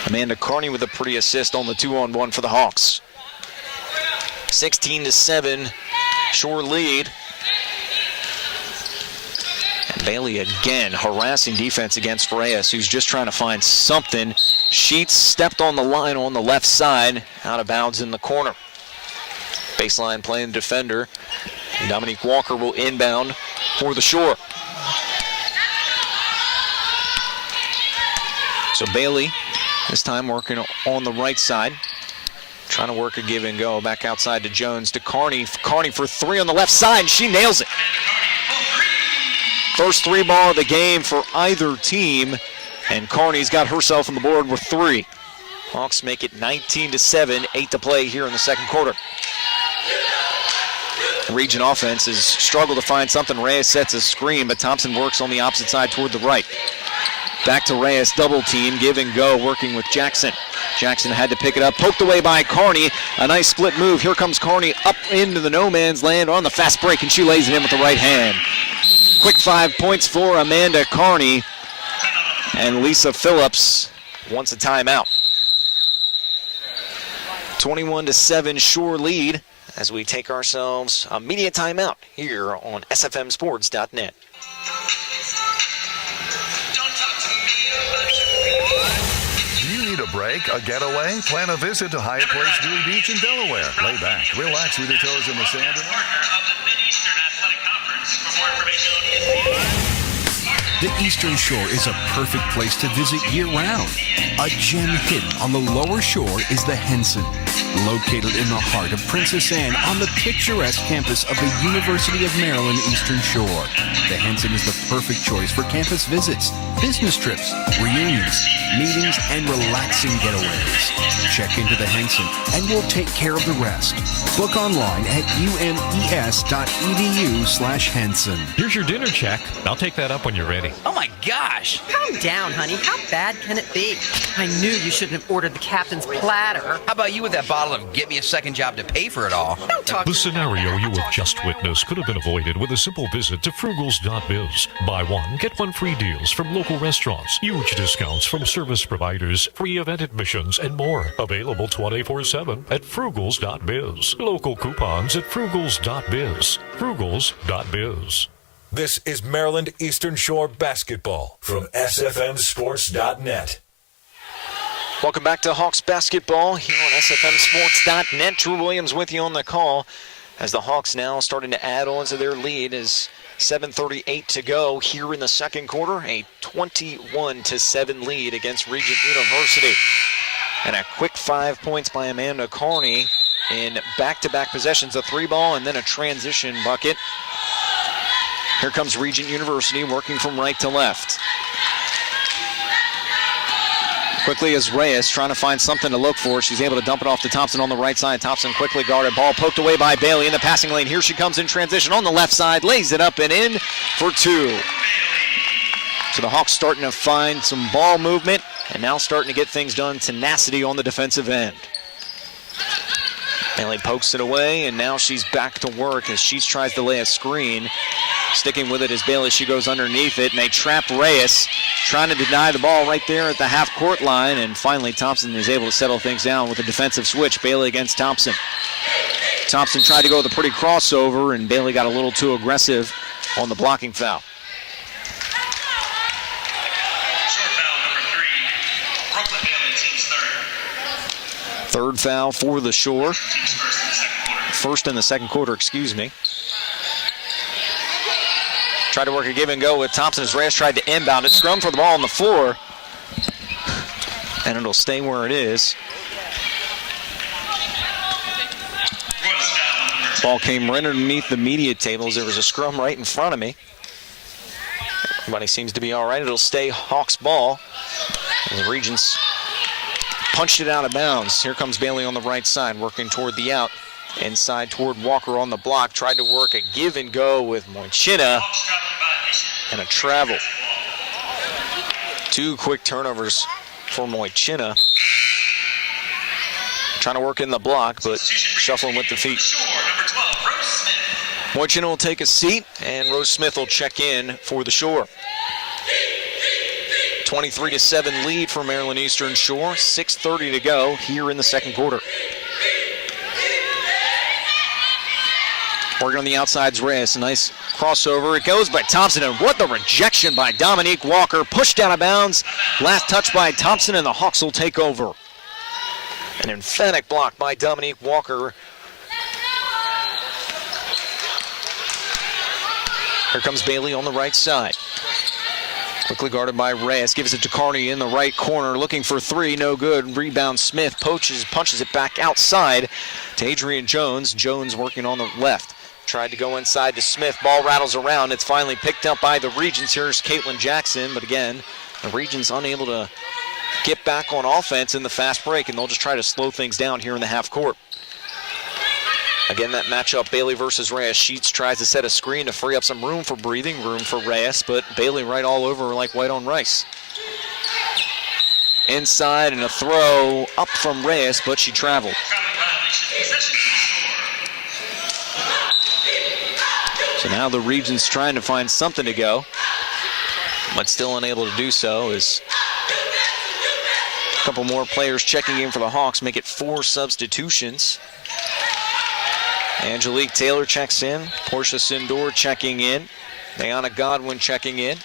Amanda Carney with a pretty assist on the 2-on-1 for the Hawks. 16-7, Shore lead. And Bailey again harassing defense against Reyes, who's just trying to find something. Sheets stepped on the line on the left side, out of bounds in the corner. Baseline playing defender. Dominique Walker will inbound for the Shore. So Bailey, this time working on the right side. Trying to work a give and go. Back outside to Jones, to Carney. Carney for three on the left side, and she nails it. First three ball of the game for either team, and Carney's got herself on the board with three. Hawks make it 19-7, 8 to play here in the second quarter. Region offense has struggled to find something. Reyes sets a screen, but Thompson works on the opposite side toward the right. Back to Reyes, double team, give and go, working with Jackson. Jackson had to pick it up, poked away by Carney. A nice split move. Here comes Carney up into the no man's land on the fast break, and she lays it in with the right hand. Quick 5 points for Amanda Carney. And Lisa Phillips wants a timeout. 21-7 Shore lead as we take ourselves a media timeout here on SFMSports.net. Need a break, a getaway? Plan a visit to Hyatt Place Dewey Beach in Delaware. Lay back, relax with your toes in the sand. The Eastern Shore is a perfect place to visit year-round. A gem hidden on the lower shore is the Henson, located in the heart of Princess Anne on the picturesque campus of the University of Maryland Eastern Shore. The Henson is the perfect choice for campus visits, business trips, reunions, meetings, and relaxing getaways. Check into the Henson and we'll take care of the rest. Book online at umes.edu/Henson. Here's your dinner check. I'll take that up when you're ready. Oh my gosh. Calm down, honey. How bad can it be? I knew you shouldn't have ordered the captain's platter. How about you with that bottle of get me a second job to pay for it all? Don't talk. The scenario you have just witnessed could have been avoided with a simple visit to frugals.biz. Buy one, get one free deals from local restaurants, huge discounts from service providers, free event admissions, and more. Available 24/7 at frugals.biz. Local coupons at frugals.biz. Frugals.biz. This is Maryland Eastern Shore basketball from SFMSports.net. Welcome back to Hawks basketball here on SFMSports.net. Drew Williams with you on the call as the Hawks now starting to add on to their lead as 7:38 to go here in the second quarter. A 21-7 lead against Regent University. And a quick 5 points by Amanda Carney in back-to-back possessions, a three ball and then a transition bucket. Here comes Regent University working from right to left. Quickly as Reyes trying to find something to look for. She's able to dump it off to Thompson on the right side. Thompson quickly guarded. Ball poked away by Bailey in the passing lane. Here she comes in transition on the left side. Lays it up and in for two. So the Hawks starting to find some ball movement and now starting to get things done. Tenacity on the defensive end. Bailey pokes it away and now she's back to work as she tries to lay a screen. Sticking with it as Bailey, she goes underneath it, and they trap Reyes, trying to deny the ball right there at the half-court line, and finally Thompson is able to settle things down with a defensive switch. Bailey against Thompson. Thompson tried to go with a pretty crossover, and Bailey got a little too aggressive on the blocking foul. Short foul number 3. Brooklyn Bailey, team's third. Third foul for the Shore. Team's first in the second First in the second quarter, quarter. excuse me. Tried to work a give and go with Thompson as Reyes tried to inbound it. Scrum for the ball on the floor. And it'll stay where it is. Ball came right underneath the media tables. There was a scrum right in front of me. Everybody seems to be all right. It'll stay Hawks ball. And the Regents punched it out of bounds. Here comes Bailey on the right side, working toward the out. Inside toward Walker on the block. Tried to work a give and go with Moichina. And a travel. Two quick turnovers for Moichina. Trying to work in the block, but shuffling with the feet. Moichina will take a seat, and Rose Smith will check in for the Shore. 23-7 lead for Maryland Eastern Shore. 6:30 to go here in the second quarter. Working on the outside's Reyes. A nice crossover. It goes by Thompson, and what the rejection by Dominique Walker. Pushed out of bounds. Last touch by Thompson, and the Hawks will take over. An emphatic block by Dominique Walker. Here comes Bailey on the right side. Quickly guarded by Reyes. Gives it to Carney in the right corner. Looking for three. No good. Rebound Smith. Punches it back outside to Adrian Jones. Jones working on the left. Tried to go inside to Smith. Ball rattles around. It's finally picked up by the Regents. Here's Caitlin Jackson. But again, the Regents unable to get back on offense in the fast break, and they'll just try to slow things down here in the half court. Again, that matchup, Bailey versus Reyes. Sheets tries to set a screen to free up some room for breathing room for Reyes, but Bailey right all over her like white on rice. Inside and a throw up from Reyes, but she traveled. So now the Regent's trying to find something to go, but still unable to do so as a couple more players checking in for the Hawks make it 4 substitutions. Angelique Taylor checks in. Portia Sindor checking in. Diana Godwin checking in.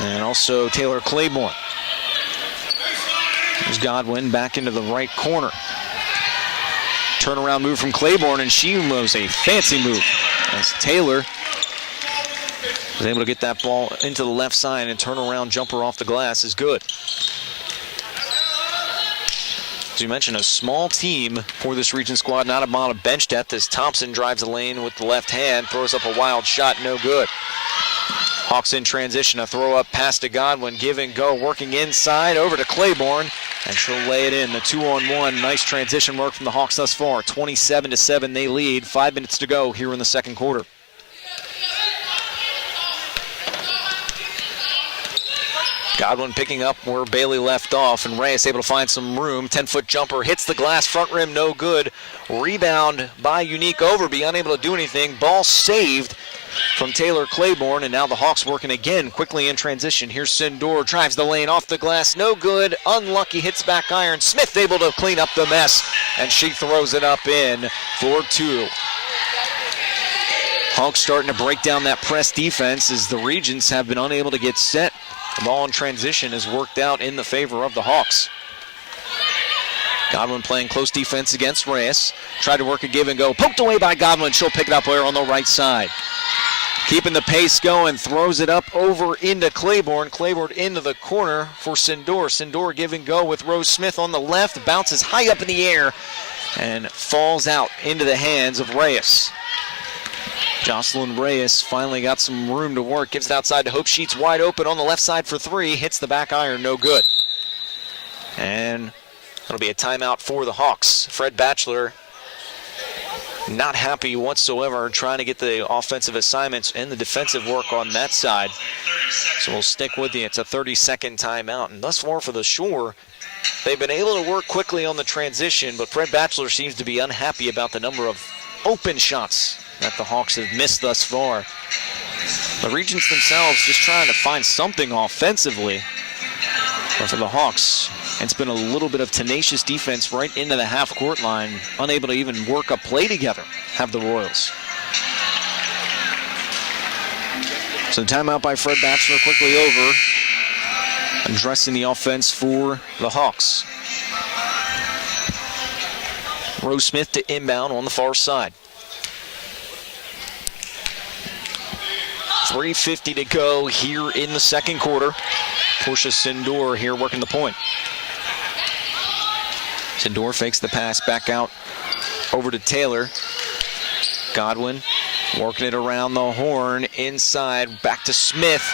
And also Taylor Claiborne. There's Godwin back into the right corner. Turnaround move from Claiborne, and she was a fancy move as Taylor was able to get that ball into the left side, and turnaround jumper off the glass is good. As you mentioned, a small team for this Regent squad, not a lot of bench depth as Thompson drives the lane with the left hand, throws up a wild shot, no good. Hawks in transition, a throw up pass to Godwin, give and go, working inside, over to Claiborne, and she'll lay it in. The 2-on-1, nice transition work from the Hawks thus far. 27-7 they lead, 5 minutes to go here in the second quarter. Godwin picking up where Bailey left off, and Reyes able to find some room. 10-foot jumper hits the glass, front rim, no good. Rebound by Unique Overby, unable to do anything. Ball saved from Taylor Claiborne, and now the Hawks working again quickly in transition. Here's Sindor, drives the lane off the glass, no good. Unlucky, hits back iron. Smith able to clean up the mess, and she throws it up in for 2. Hawks starting to break down that press defense as the Regents have been unable to get set. The ball in transition has worked out in the favor of the Hawks. Godwin playing close defense against Reyes. Tried to work a give and go. Poked away by Godwin. She'll pick it up there on the right side. Keeping the pace going. Throws it up over into Claiborne. Claiborne into the corner for Sindor. Sindor give and go with Rose Smith on the left. Bounces high up in the air and falls out into the hands of Reyes. Jocelyn Reyes finally got some room to work. Gives it outside to Hope Sheets, wide open on the left side for 3. Hits the back iron, no good. And that'll be a timeout for the Hawks. Fred Batchelor not happy whatsoever, trying to get the offensive assignments and the defensive work on that side. So we'll stick with you. It's a 30-second timeout. And thus far for the Shore, they've been able to work quickly on the transition, but Fred Batchelor seems to be unhappy about the number of open shots that the Hawks have missed thus far. The Regents themselves just trying to find something offensively. But for the Hawks, it's been a little bit of tenacious defense right into the half-court line, unable to even work a play together, have the Royals. So the timeout by Fred Batchelor quickly over, addressing the offense for the Hawks. Rose Smith to inbound on the far side. 3:50 to go here in the second quarter. Portia Sindor here working the point. Sindor fakes the pass back out over to Taylor. Godwin working it around the horn, inside, back to Smith.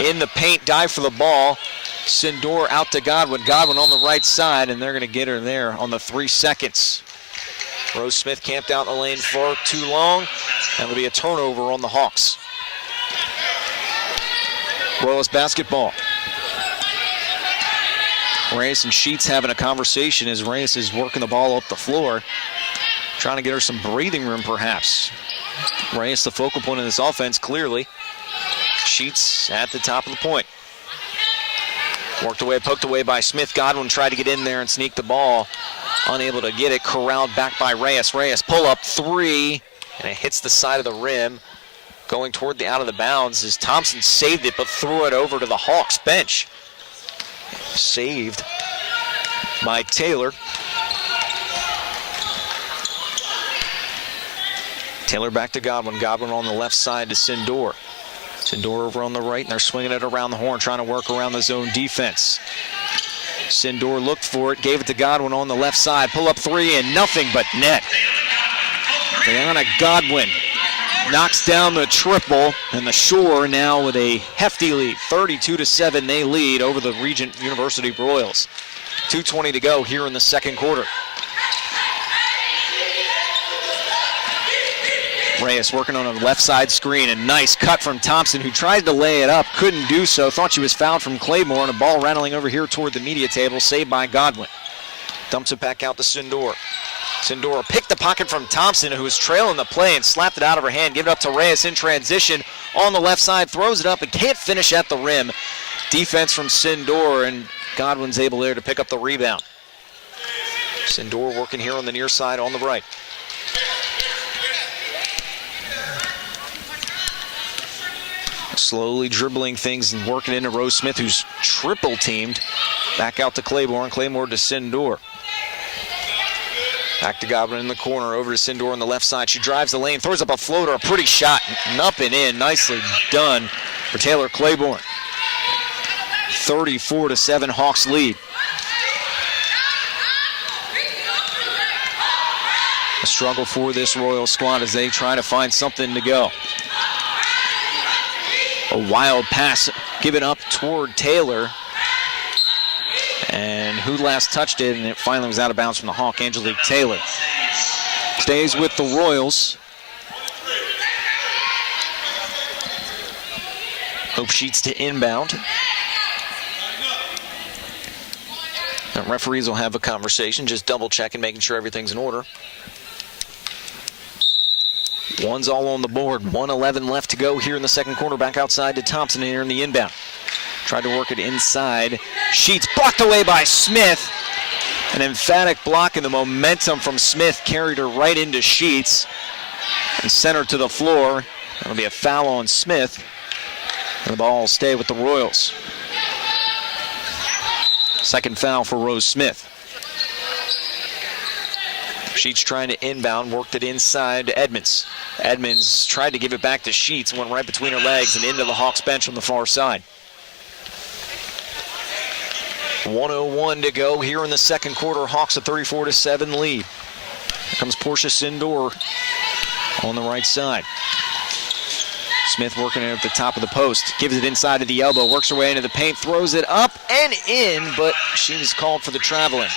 In the paint, dive for the ball. Sindor out to Godwin. Godwin on the right side, and they're going to get her there on the 3 seconds. Rose Smith camped out in the lane for too long. That'll be a turnover on the Hawks. Royals basketball. Reyes and Sheets having a conversation as Reyes is working the ball up the floor, trying to get her some breathing room perhaps. Reyes the focal point of this offense, clearly. Sheets at the top of the point. Worked away, poked away by Smith. Godwin tried to get in there and sneak the ball. Unable to get it, corralled back by Reyes. Reyes pull up 3, and it hits the side of the rim. Going toward the out of the bounds as Thompson saved it, but threw it over to the Hawks bench. Saved by Taylor. Taylor back to Godwin. Godwin on the left side to Sindor. Sindor over on the right, and they're swinging it around the horn, trying to work around the zone defense. Sindor looked for it, gave it to Godwin on the left side. Pull up 3 and nothing but net. Diana Godwin knocks down the triple, and the Shore now with a hefty lead. 32-7 they lead over the Regent University Royals. 2:20 to go here in the second quarter. Reyes working on a left side screen. A nice cut from Thompson, who tried to lay it up, couldn't do so. Thought she was fouled from Claymore, and a ball rattling over here toward the media table, saved by Godwin. Dumps it back out to Sindor. Sindor picked the pocket from Thompson, who was trailing the play, and slapped it out of her hand. Give it up to Reyes in transition on the left side. Throws it up and can't finish at the rim. Defense from Sindor, and Godwin's able there to pick up the rebound. Sindor working here on the near side on the right. Slowly dribbling things and working into Rose Smith, who's triple teamed. Back out to Claiborne. Claymore to Sindor. Back to Godwin in the corner, over to Sindor on the left side. She drives the lane, throws up a floater, a pretty shot, and up and in. Nicely done for Taylor Claiborne. 34-7 Hawks lead. A struggle for this Royal squad as they try to find something to go. A wild pass given up toward Taylor. And who last touched it, and it finally was out of bounds from the Hawk, Angelique Taylor. Stays with the Royals. Hope Sheets to inbound. Now, referees will have a conversation, just double checking, making sure everything's in order. One's all on the board. 1:11 left to go here in the second quarter. Back outside to Thompson here in the inbound. Tried to work it inside. Sheets blocked away by Smith. An emphatic block, and the momentum from Smith carried her right into Sheets and sent her to the floor. That'll be a foul on Smith. And the ball will stay with the Royals. Second foul for Rose Smith. Sheets trying to inbound, worked it inside to Edmonds. Edmonds tried to give it back to Sheets, went right between her legs and into the Hawks bench on the far side. 1:01 to go here in the second quarter. Hawks a 34-7 lead. Here comes Portia Sindor on the right side. Smith working it at the top of the post. Gives it inside to the elbow. Works her way into the paint. Throws it up and in, but she was called for the traveling.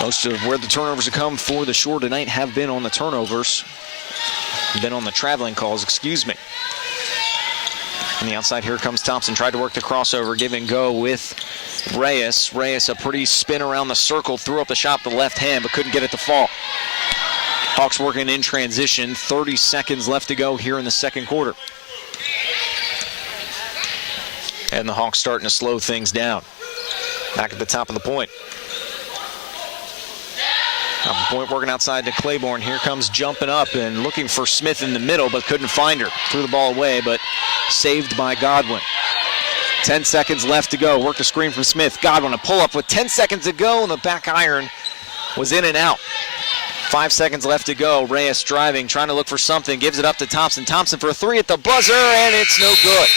Most of where the turnovers have come for the Shore tonight have been on the turnovers. Been on the traveling calls, excuse me. On the outside, here comes Thompson. Tried to work the crossover, give and go with Reyes. Reyes, a pretty spin around the circle, threw up the shot with the left hand, but couldn't get it to fall. Hawks working in transition. 30 seconds left to go here in the second quarter. And the Hawks starting to slow things down. Back at the top of the point. Top of the point working outside to Claiborne. Here comes jumping up and looking for Smith in the middle, but couldn't find her. Threw the ball away, but saved by Godwin. 10 seconds left to go. Work a screen from Smith. Godwin a pull-up with 10 seconds to go, and the back iron was in and out. 5 seconds left to go. Reyes driving, trying to look for something. Gives it up to Thompson. Thompson for a three at the buzzer, and it's no good.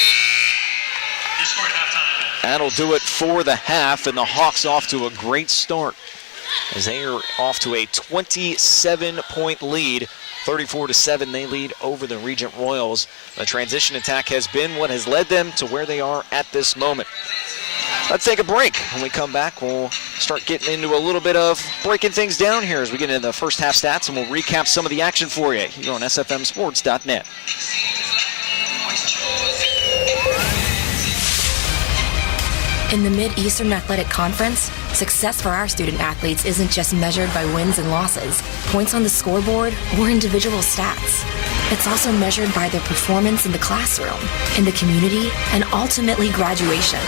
That'll do it for the half, and the Hawks off to a great start as they are off to a 27-point lead. 34-7, they lead over the Regent Royals. The transition attack has been what has led them to where they are at this moment. Let's take a break. When we come back, we'll start getting into a little bit of breaking things down here as we get into the first half stats, and we'll recap some of the action for you here on SFMsports.net. In the Mid-Eastern Athletic Conference, success for our student athletes isn't just measured by wins and losses, points on the scoreboard, or individual stats. It's also measured by their performance in the classroom, in the community, and ultimately graduation.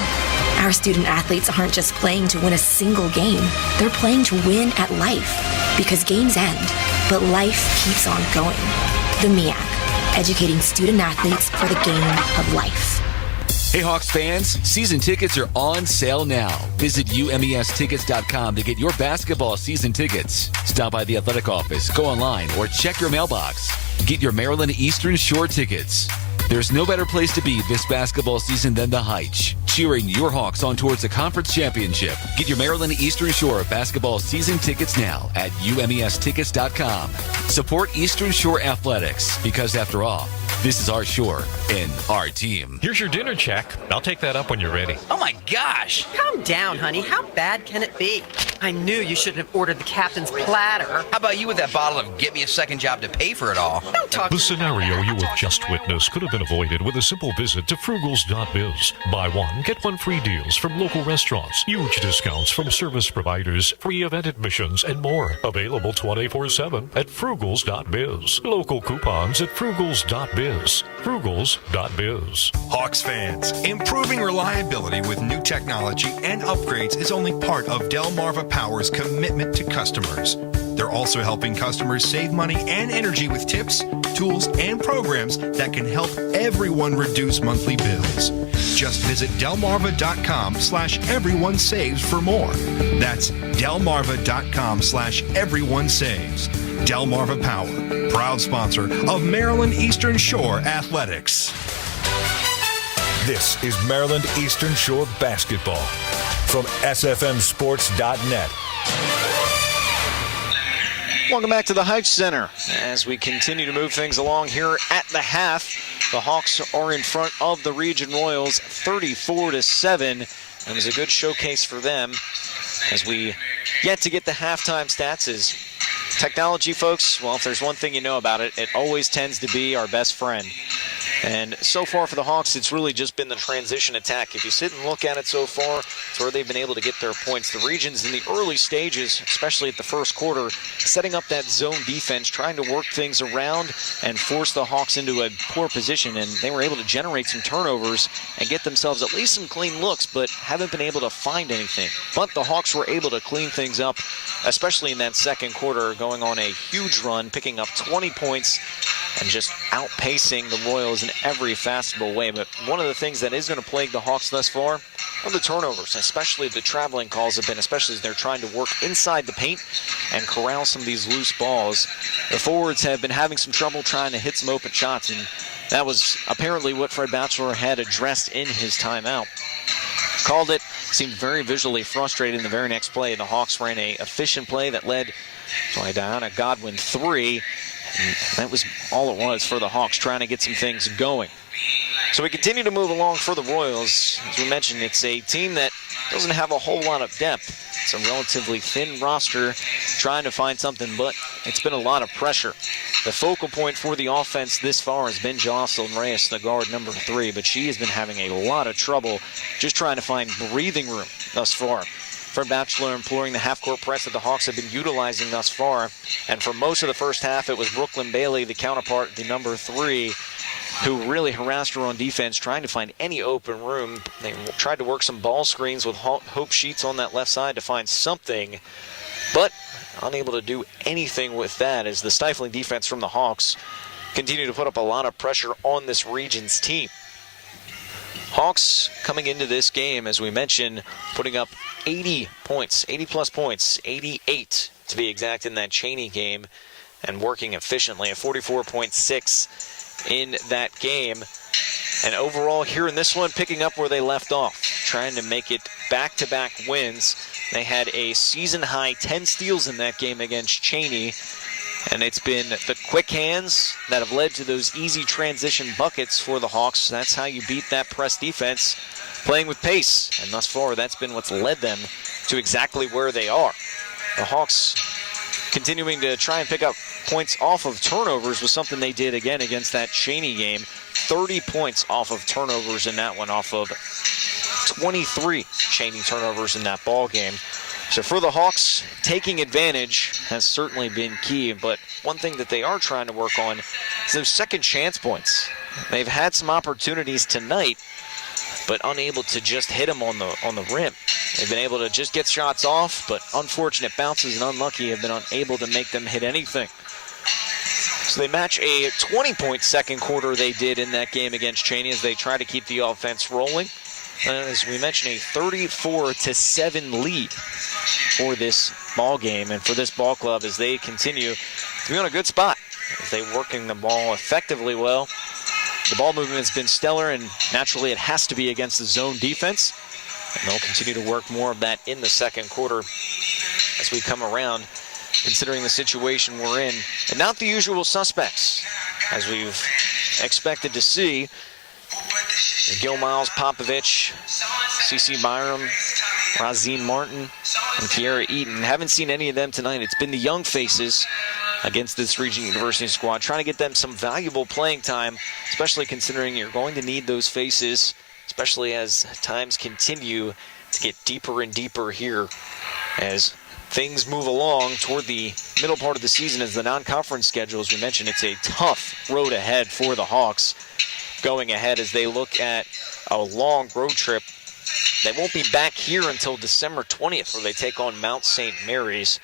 Our student athletes aren't just playing to win a single game, they're playing to win at life. Because games end, but life keeps on going. The MEAC, educating student athletes for the game of life. Hey Hawks fans, season tickets are on sale now. Visit umestickets.com to get your basketball season tickets. Stop by the athletic office, go online, or check your mailbox. Get your Maryland Eastern Shore tickets. There's no better place to be this basketball season than the Heights, cheering your Hawks on towards the conference championship. Get your Maryland Eastern Shore basketball season tickets now at umestickets.com. Support Eastern Shore Athletics, because after all, this is our shore and our team. Here's your dinner check. I'll take that up when you're ready. Oh my gosh. Calm down, honey. How bad can it be? I knew you shouldn't have ordered the captain's platter. How about you with that bottle of get me a second job to pay for it all? Don't talk. The scenario you have just witnessed could have been avoided with a simple visit to frugals.biz. Buy one, get one free deals from local restaurants, huge discounts from service providers, free event admissions, and more. Available 24/7 at frugals.biz. Local coupons at frugals.biz. Frugals.biz. Hawks fans, improving reliability with new technology and upgrades is only part of Delmarva Power's commitment to customers. They're also helping customers save money and energy with tips, tools, and programs that can help everyone reduce monthly bills. Just visit delmarva.com/everyonesaves for more. That's delmarva.com/everyonesaves. Delmarva Power, proud sponsor of Maryland Eastern Shore Athletics. This is Maryland Eastern Shore basketball from sfmsports.net. Welcome back to the Hype Center as we continue to move things along here at the half. The Hawks are in front of the Regent Royals 34-7. It was a good showcase for them as we yet to get the halftime stats. As technology, folks, well, if there's one thing you know about it, it always tends to be our best friend. And so far for the Hawks, it's really just been the transition attack. If you sit and look at it so far, it's where they've been able to get their points. The Regions in the early stages, especially at the first quarter, setting up that zone defense, trying to work things around and force the Hawks into a poor position. And they were able to generate some turnovers and get themselves at least some clean looks, but haven't been able to find anything. But the Hawks were able to clean things up, especially in that second quarter, going on a huge run, picking up 20 points and just outpacing the Royals in every fastball way. But one of the things that is going to plague the Hawks thus far are the turnovers, especially the traveling calls have been, especially as they're trying to work inside the paint and corral some of these loose balls. The forwards have been having some trouble trying to hit some open shots, and that was apparently what Fred Batchelor had addressed in his timeout. Called it, seemed very visually frustrated in the very next play. The Hawks ran a efficient play that led to a Diana Godwin 3. And that was all it was for the Hawks, trying to get some things going. So we continue to move along for the Royals. As we mentioned, it's a team that doesn't have a whole lot of depth. It's a relatively thin roster, trying to find something, but it's been a lot of pressure. The focal point for the offense this far has been Jocelyn Reyes, the guard number 3, but she has been having a lot of trouble just trying to find breathing room thus far. Fred Batchelor imploring the half-court press that the Hawks have been utilizing thus far. And for most of the first half, it was Brooklyn Bailey, the counterpart, the number 3, who really harassed her on defense, trying to find any open room. They tried to work some ball screens with Hope Sheets on that left side to find something, but unable to do anything with that as the stifling defense from the Hawks continue to put up a lot of pressure on this Regions team. Hawks coming into this game, as we mentioned, putting up 80 points, 80-plus points, 88 to be exact in that Cheney game, and working efficiently, a 44.6 in that game. And overall here in this one, picking up where they left off, trying to make it back-to-back wins. They had a season-high 10 steals in that game against Cheney, and it's been the quick hands that have led to those easy transition buckets for the Hawks. That's how you beat that press defense, playing with pace. And thus far, that's been what's led them to exactly where they are. The Hawks continuing to try and pick up points off of turnovers was something they did again against that Cheney game. 30 points off of turnovers in that one, off of 23 Cheney turnovers in that ball game. So for the Hawks, taking advantage has certainly been key, but one thing that they are trying to work on is those second chance points. They've had some opportunities tonight, but unable to just hit them on the rim. They've been able to just get shots off, but unfortunate bounces and unlucky have been unable to make them hit anything. So they match a 20-point second quarter they did in that game against Cheney as they try to keep the offense rolling. And as we mentioned, a 34-7 lead for this ball game and for this ball club as they continue to be on a good spot as they working the ball effectively well. The ball movement has been stellar, and naturally it has to be against the zone defense. And they'll continue to work more of that in the second quarter as we come around, considering the situation we're in. And not the usual suspects, as we've expected to see. Gil Miles, Popovich, C.C. Byram, Razine Martin, and Kiara Eaton. Haven't seen any of them tonight. It's been the young faces against this Regent University squad, trying to get them some valuable playing time, especially considering you're going to need those faces, especially as times continue to get deeper and deeper here as things move along toward the middle part of the season as the non-conference schedule. As we mentioned, it's a tough road ahead for the Hawks going ahead as they look at a long road trip. They won't be back here until December 20th, where they take on Mount St. Mary's.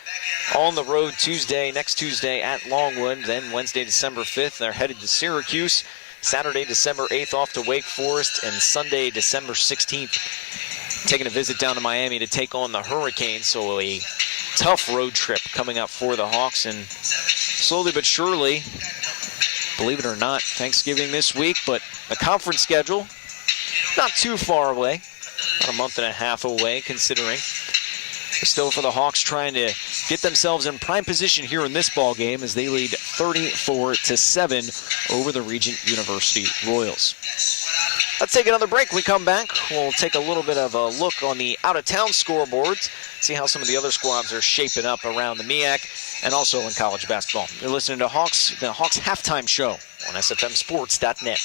On the road next Tuesday at Longwood, then Wednesday, December 5th, they're headed to Syracuse. Saturday, December 8th, off to Wake Forest, and Sunday, December 16th, taking a visit down to Miami to take on the Hurricanes. So a tough road trip coming up for the Hawks, and slowly but surely, believe it or not, Thanksgiving this week, but the conference schedule not too far away, about a month and a half away considering. Still for the Hawks trying to get themselves in prime position here in this ball game as they lead 34-7 over the Regent University Royals. Let's take another break. When we come back, we'll take a little bit of a look on the out-of-town scoreboards, see how some of the other squads are shaping up around the MEAC and also in college basketball. You're listening to the Hawks Halftime Show on SFMSports.net.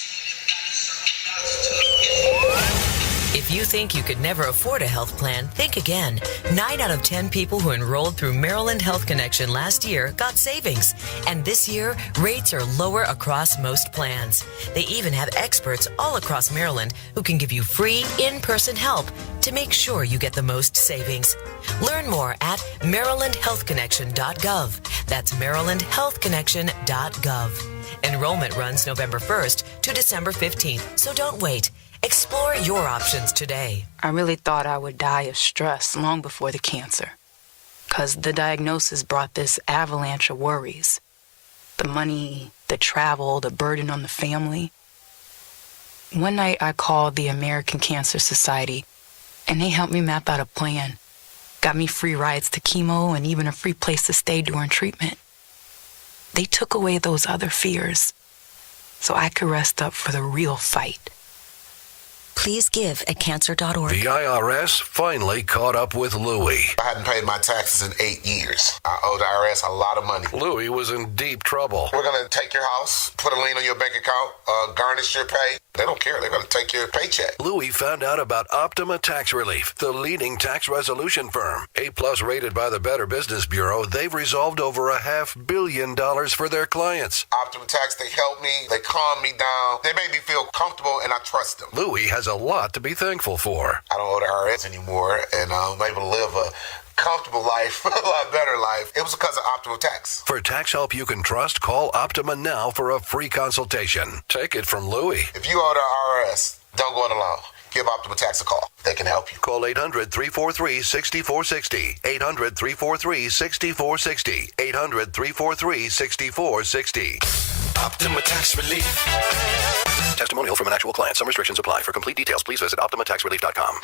If you think you could never afford a health plan, think again. 9 out of 10 people who enrolled through Maryland Health Connection last year got savings. And this year, rates are lower across most plans. They even have experts all across Maryland who can give you free in-person help to make sure you get the most savings. Learn more at marylandhealthconnection.gov. That's marylandhealthconnection.gov. Enrollment runs November 1st to December 15th, so don't wait. Explore your options today. I really thought I would die of stress long before the cancer, because the diagnosis brought this avalanche of worries. The money, the travel, the burden on the family. One night I called the American Cancer Society, and they helped me map out a plan. Got me free rides to chemo and even a free place to stay during treatment. They took away those other fears so I could rest up for the real fight. Please give at cancer.org. The IRS finally caught up with Louie. I hadn't paid my taxes in 8 years. I owe the IRS a lot of money. Louie was in deep trouble. We're going to take your house, put a lien on your bank account, garnish your pay. They don't care. They're going to take your paycheck. Louie found out about Optima Tax Relief, the leading tax resolution firm. A-plus rated by the Better Business Bureau, they've resolved over $500 million for their clients. Optima Tax, they help me. They calm me down. They make me feel comfortable, and I trust them. Louie has a lot to be thankful for. I don't owe the IRS anymore, and I'm able to live a comfortable life, a lot better life. It was because of Optima Tax. For tax help you can trust, call Optima now for a free consultation. Take it from Louie. If you owe the IRS, don't go it alone. Give Optima Tax a call. They can help you. Call 800-343-6460. 800-343-6460. 800-343-6460. Optima Tax Relief. Testimonial from an actual client. Some restrictions apply. For complete details, please visit OptimaTaxRelief.com.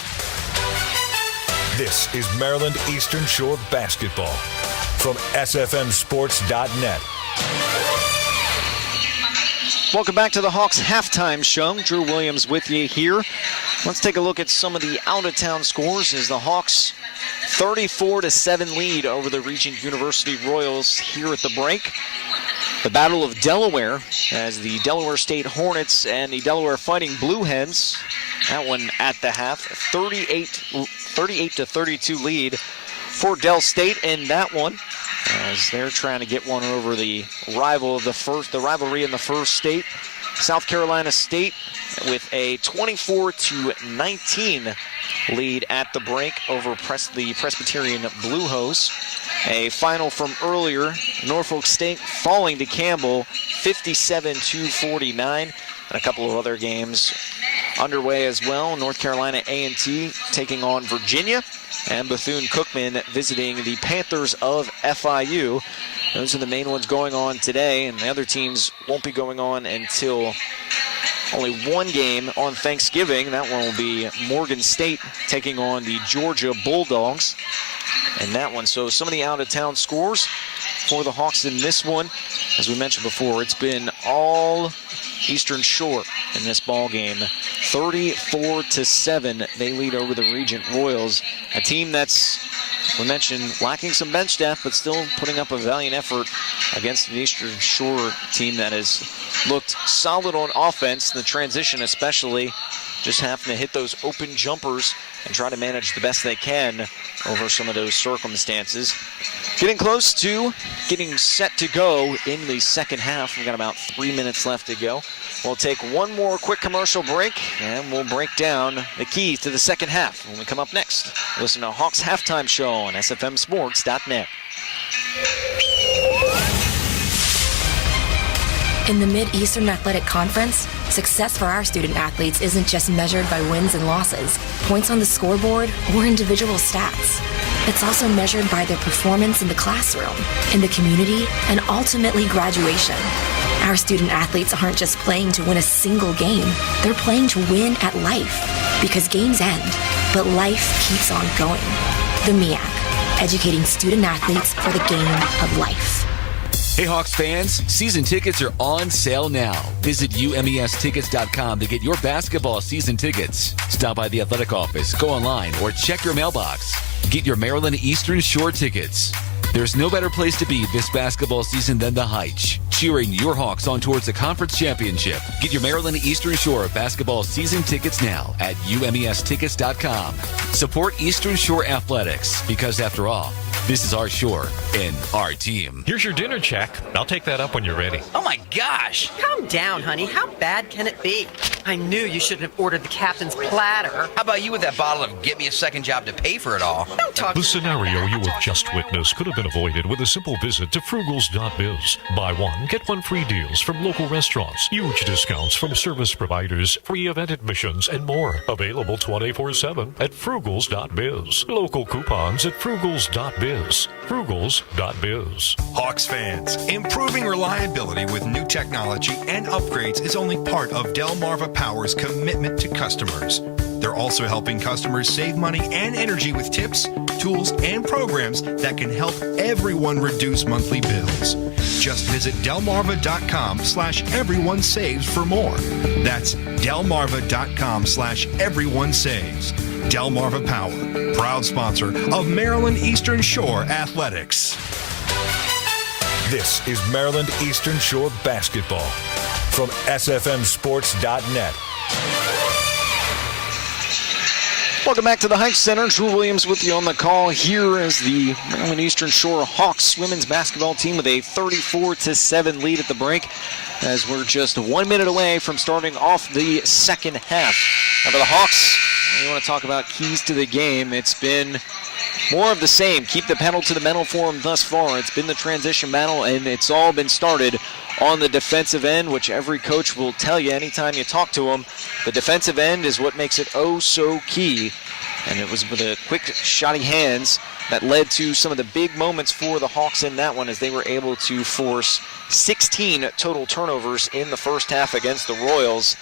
This is Maryland Eastern Shore basketball from SFMSports.net. Welcome back to the Hawks Halftime Show. Drew Williams with you here. Let's take a look at some of the out-of-town scores as the Hawks 34-7 lead over the Regent University Royals here at the break. The Battle of Delaware as the Delaware State Hornets and the Delaware Fighting Blue Hens. That one at the half, 38-32 lead for Del State in that one, as they're trying to get one over the rivalry in the first state. South Carolina State with a 24-19 lead at the break over the Presbyterian Blue Hose. A final from earlier, Norfolk State falling to Campbell 57-49, and a couple of other games underway as well. North Carolina A&T taking on Virginia, and Bethune-Cookman visiting the Panthers of FIU. Those are the main ones going on today, and the other teams won't be going on until only one game on Thanksgiving. That one will be Morgan State taking on the Georgia Bulldogs. And that one, so some of the out-of-town scores for the Hawks in this one. As we mentioned before, it's been all Eastern Shore in this ball game. 34-7, they lead over the Regent Royals, a team that's we mentioned lacking some bench depth, but still putting up a valiant effort against an Eastern Shore team that has looked solid on offense, the transition especially, just having to hit those open jumpers and try to manage the best they can over some of those circumstances. Getting close to getting set to go in the second half. We've got about 3 minutes left to go. We'll take one more quick commercial break, and we'll break down the keys to the second half when we come up next. Listen to Hawks Halftime Show on sfmsports.net. In the Mid-Eastern Athletic Conference, success for our student athletes isn't just measured by wins and losses, points on the scoreboard, or individual stats. It's also measured by their performance in the classroom, in the community, and ultimately graduation. Our student athletes aren't just playing to win a single game, they're playing to win at life. Because games end, but life keeps on going. The MEAC, educating student athletes for the game of life. Hey Hawks fans, season tickets are on sale now. Visit umestickets.com to get your basketball season tickets. Stop by the athletic office, go online, or check your mailbox. Get your Maryland Eastern Shore tickets. There's no better place to be this basketball season than the Heights, cheering your Hawks on towards the conference championship. Get your Maryland Eastern Shore basketball season tickets now at umestickets.com. Support Eastern Shore Athletics, because after all, this is our shore and our team. Here's your dinner check. I'll take that up when you're ready. Oh my gosh. Calm down, honey. How bad can it be? I knew you shouldn't have ordered the captain's platter. How about you with that bottle of get me a second job to pay for it all? Don't talk. The scenario you have just witnessed could have been avoided with a simple visit to frugals.biz. Buy one, get one free deals from local restaurants, huge discounts from service providers, free event admissions, and more. Available 24/7 at frugals.biz. Local coupons at frugals.biz. Frugals.biz. Hawks fans, improving reliability with new technology and upgrades is only part of Delmarva Power's commitment to customers. They're also helping customers save money and energy with tips, tools, and programs that can help everyone reduce monthly bills. Just visit delmarva.com/everyonesaves for more. That's delmarva.com/everyonesaves. Delmarva Power, proud sponsor of Maryland Eastern Shore Athletics. This is Maryland Eastern Shore basketball from sfmsports.net. Welcome back to the Heights Center. Drew Williams with you on the call. Here is the Maryland Eastern Shore Hawks women's basketball team with a 34-7 lead at the break, as we're just 1 minute away from starting off the second half. Now for the Hawks, you want to talk about keys to the game. It's been more of the same. Keep the pedal to the metal for them thus far. It's been the transition battle, and it's all been started on the defensive end, which every coach will tell you anytime you talk to them. The defensive end is what makes it oh so key. And it was with the quick, shoddy hands that led to some of the big moments for the Hawks in that one, as they were able to force 16 total turnovers in the first half against the Royals.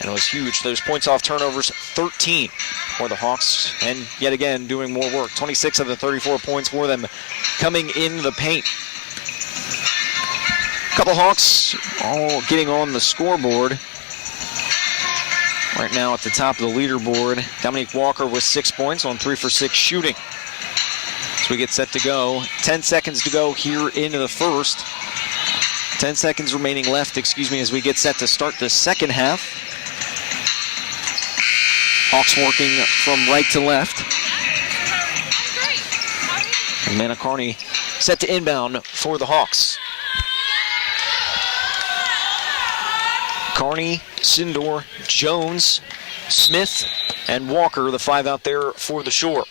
And it was huge. Those points off turnovers, 13 for the Hawks. And yet again, doing more work. 26 of the 34 points for them coming in the paint. A couple Hawks all getting on the scoreboard. Right now at the top of the leaderboard, Dominique Walker with 6 points on 3 for 6 shooting. So we get set to go. 10 seconds to go here into the first. 10 seconds remaining left, as we get set to start the second half. Hawks working from right to left. And Manna Carney set to inbound for the Hawks. Carney, Sindor, Jones, Smith, and Walker, the 5 out there for the Shore.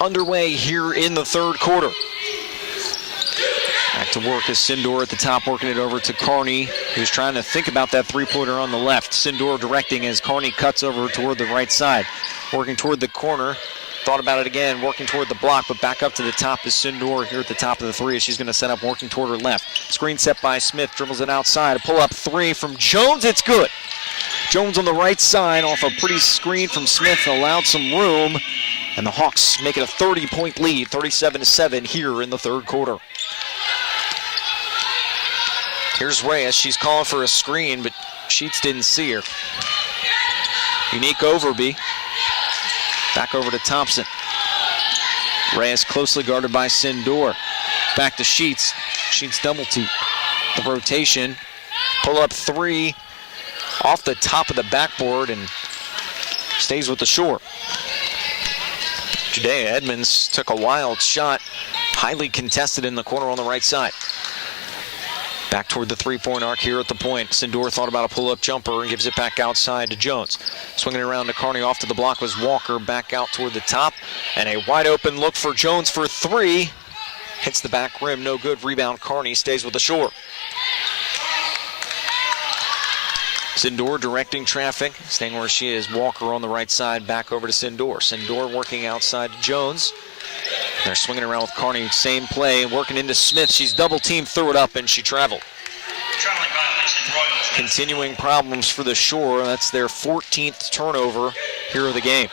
Underway here in the third quarter. Back to work as Sindor at the top, working it over to Carney, who's trying to think about that three-pointer on the left. Sindor directing as Carney cuts over toward the right side. Working toward the corner. Thought about it again, working toward the block, but back up to the top is Sindor here at the top of the three, as she's going to set up working toward her left. Screen set by Smith, dribbles it outside. A pull-up three from Jones, it's good. Jones on the right side off a pretty screen from Smith, allowed some room, and the Hawks make it a 30-point lead, 37-7 here in the third quarter. Here's Reyes. She's calling for a screen, but Sheets didn't see her. Unique Overby Back over to Thompson. Reyes closely guarded by Sindor. Back to Sheets. Sheets double team. The rotation. Pull up three off the top of the backboard and stays with the Shore. Judea Edmonds took a wild shot. Highly contested in the corner on the right side. Back toward the three-point arc here at the point. Sindor thought about a pull-up jumper and gives it back outside to Jones. Swinging it around to Carney. Off to the block was Walker. Back out toward the top. And a wide-open look for Jones for three. Hits the back rim. No good. Rebound. Carney stays with the Shore. Sindor directing traffic. Staying where she is. Walker on the right side. Back over to Sindor. Sindor working outside to Jones. They're swinging around with Carney. Same play. Working into Smith. She's double-teamed. Threw it up, and she traveled. Traveling violation, Royals. Continuing problems for the Shore. That's their 14th turnover here of the game.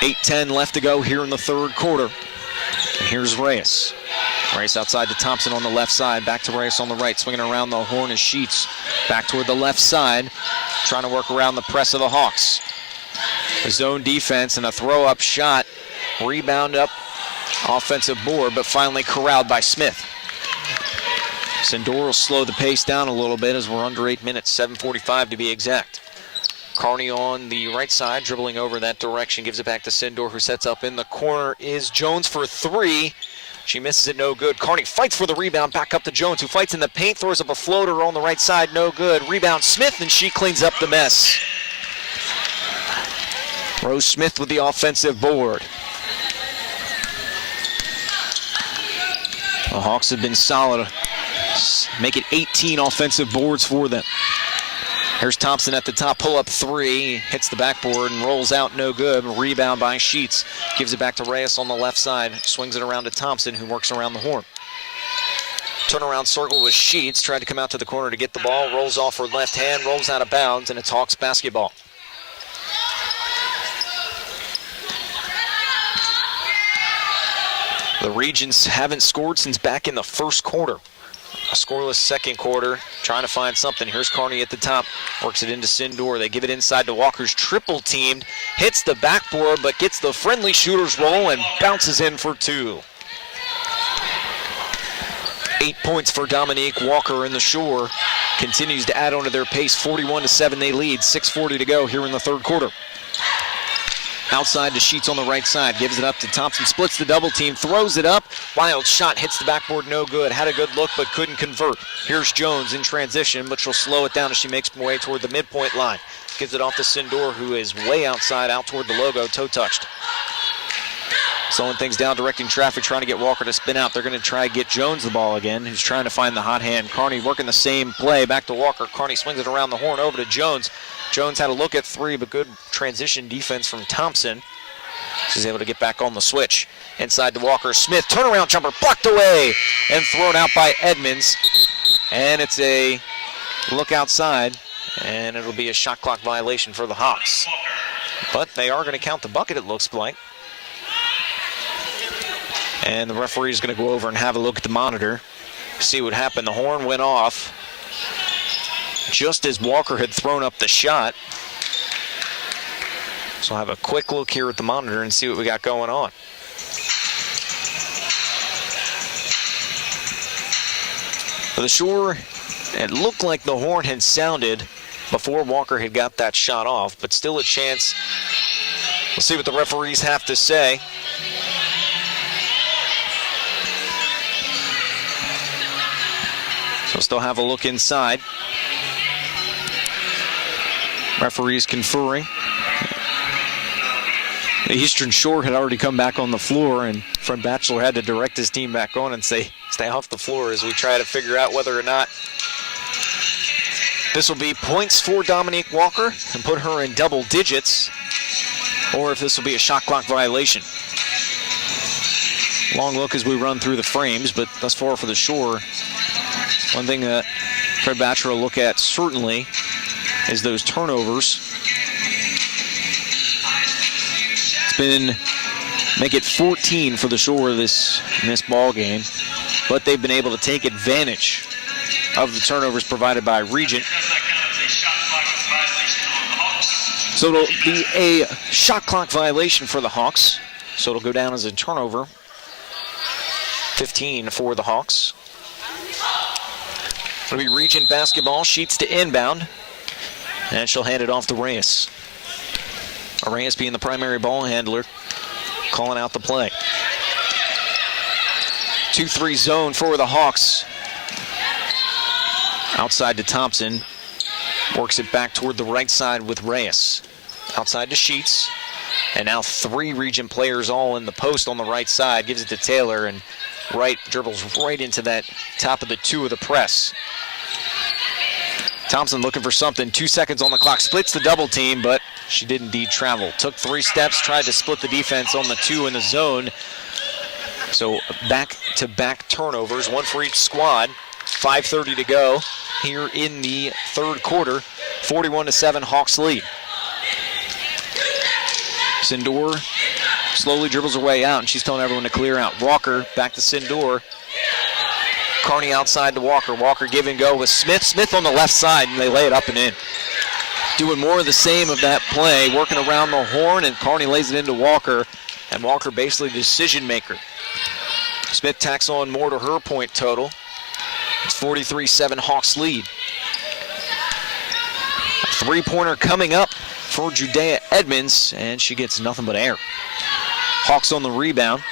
8:10 left to go here in the third quarter. And here's Reyes. Reyes outside to Thompson on the left side. Back to Reyes on the right. Swinging around the horn is Sheets. Back toward the left side. Trying to work around the press of the Hawks. A zone defense and a throw-up shot. Rebound up. Offensive board, but finally corralled by Smith. Sindor will slow the pace down a little bit as we're under 8 minutes, 7:45 to be exact. Carney on the right side, dribbling over that direction, gives it back to Sindor, who sets up in the corner. Is Jones for three. She misses it, no good. Carney fights for the rebound, back up to Jones, who fights in the paint, throws up a floater on the right side, no good. Rebound Smith, and she cleans up the mess. Rose Smith with the offensive board. The Hawks have been solid. Make it 18 offensive boards for them. Here's Thompson at the top, pull up three, hits the backboard and rolls out, no good. Rebound by Sheets, gives it back to Reyes on the left side, swings it around to Thompson, who works around the horn. Turnaround circle with Sheets, tried to come out to the corner to get the ball, rolls off her left hand, rolls out of bounds, and it's Hawks basketball. The Regents haven't scored since back in the first quarter. A scoreless second quarter, trying to find something. Here's Carney at the top, works it into Sindor. They give it inside to Walker's triple teamed, hits the backboard, but gets the friendly shooter's roll and bounces in for two. 8 points for Dominique Walker, and the Shore continues to add on to their pace. 41-7 they lead, 6:40 to go here in the third quarter. Outside to Sheets on the right side, gives it up to Thompson, splits the double team, throws it up, wild shot, hits the backboard, no good. Had a good look, but couldn't convert. Here's Jones in transition, but she'll slow it down as she makes her way toward the midpoint line. Gives it off to Sindor, who is way outside, out toward the logo, toe touched. Slowing things down, directing traffic, trying to get Walker to spin out. They're going to try to get Jones the ball again, who's trying to find the hot hand. Carney working the same play, back to Walker. Carney swings it around the horn, over to Jones. Jones had a look at three, but good transition defense from Thompson. She's able to get back on the switch. Inside to Walker. Smith, turnaround jumper, blocked away and thrown out by Edmonds. And it's a look outside, and it'll be a shot clock violation for the Hawks. But they are going to count the bucket, it looks like. And the referee is going to go over and have a look at the monitor, see what happened. The horn went off just as Walker had thrown up the shot. So I'll have a quick look here at the monitor and see what we got going on. For the Shore, it looked like the horn had sounded before Walker had got that shot off, but still a chance. We'll see what the referees have to say. So still have a look inside. Referees conferring. The Eastern Shore had already come back on the floor, and Fred Batchelor had to direct his team back on and say, stay off the floor as we try to figure out whether or not this will be points for Dominique Walker and put her in double digits, or if this will be a shot clock violation. Long look as we run through the frames, but thus far for the Shore, one thing that Fred Batchelor will look at certainly is those turnovers. Make it 14 for the Shore in this ball game, but they've been able to take advantage of the turnovers provided by Regent. So it'll be a shot clock violation for the Hawks. So it'll go down as a turnover. 15 for the Hawks. It'll be Regent basketball. Sheets to inbound. And she'll hand it off to Reyes. Reyes being the primary ball handler, calling out the play. 2-3 zone for the Hawks. Outside to Thompson. Works it back toward the right side with Reyes. Outside to Sheets. And now 3 Regent players all in the post on the right side. Gives it to Taylor and dribbles right into that top of the 2 of the press. Thompson looking for something. 2 seconds on the clock. Splits the double team, but she did indeed travel. Took 3 steps, tried to split the defense on the 2 in the zone. So back-to-back turnovers, 1 for each squad. 5:30 to go here in the third quarter. 41-7 Hawks lead. Sindor slowly dribbles her way out, and she's telling everyone to clear out. Walker back to Sindor. Carney outside to Walker. Walker give and go with Smith. Smith on the left side, and they lay it up and in. Doing more of the same of that play, working around the horn, and Carney lays it into Walker, and Walker basically the decision maker. Smith tacks on more to her point total. It's 43-7 Hawks lead. A 3-pointer coming up for Judea Edmonds, and she gets nothing but air. Hawks on the rebound.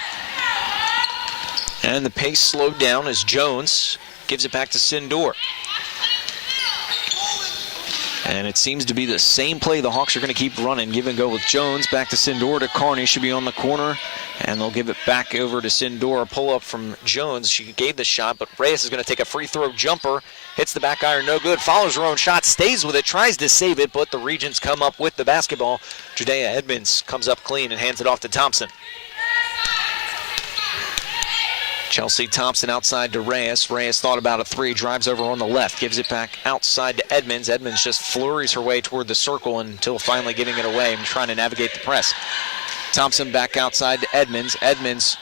And the pace slowed down as Jones gives it back to Sindor. And it seems to be the same play the Hawks are going to keep running. Give and go with Jones. Back to Sindor to Carney. Should be on the corner. And they'll give it back over to Sindor. Pull up from Jones. She gave the shot, but Reyes is going to take a free throw jumper. Hits the back iron, no good. Follows her own shot, stays with it, tries to save it, but the Regents come up with the basketball. Judea Edmonds comes up clean and hands it off to Thompson. Chelsea Thompson outside to Reyes. Reyes thought about a 3, drives over on the left, gives it back outside to Edmonds. Edmonds just flurries her way toward the circle until finally giving it away and trying to navigate the press. Thompson back outside to Edmonds. Edmonds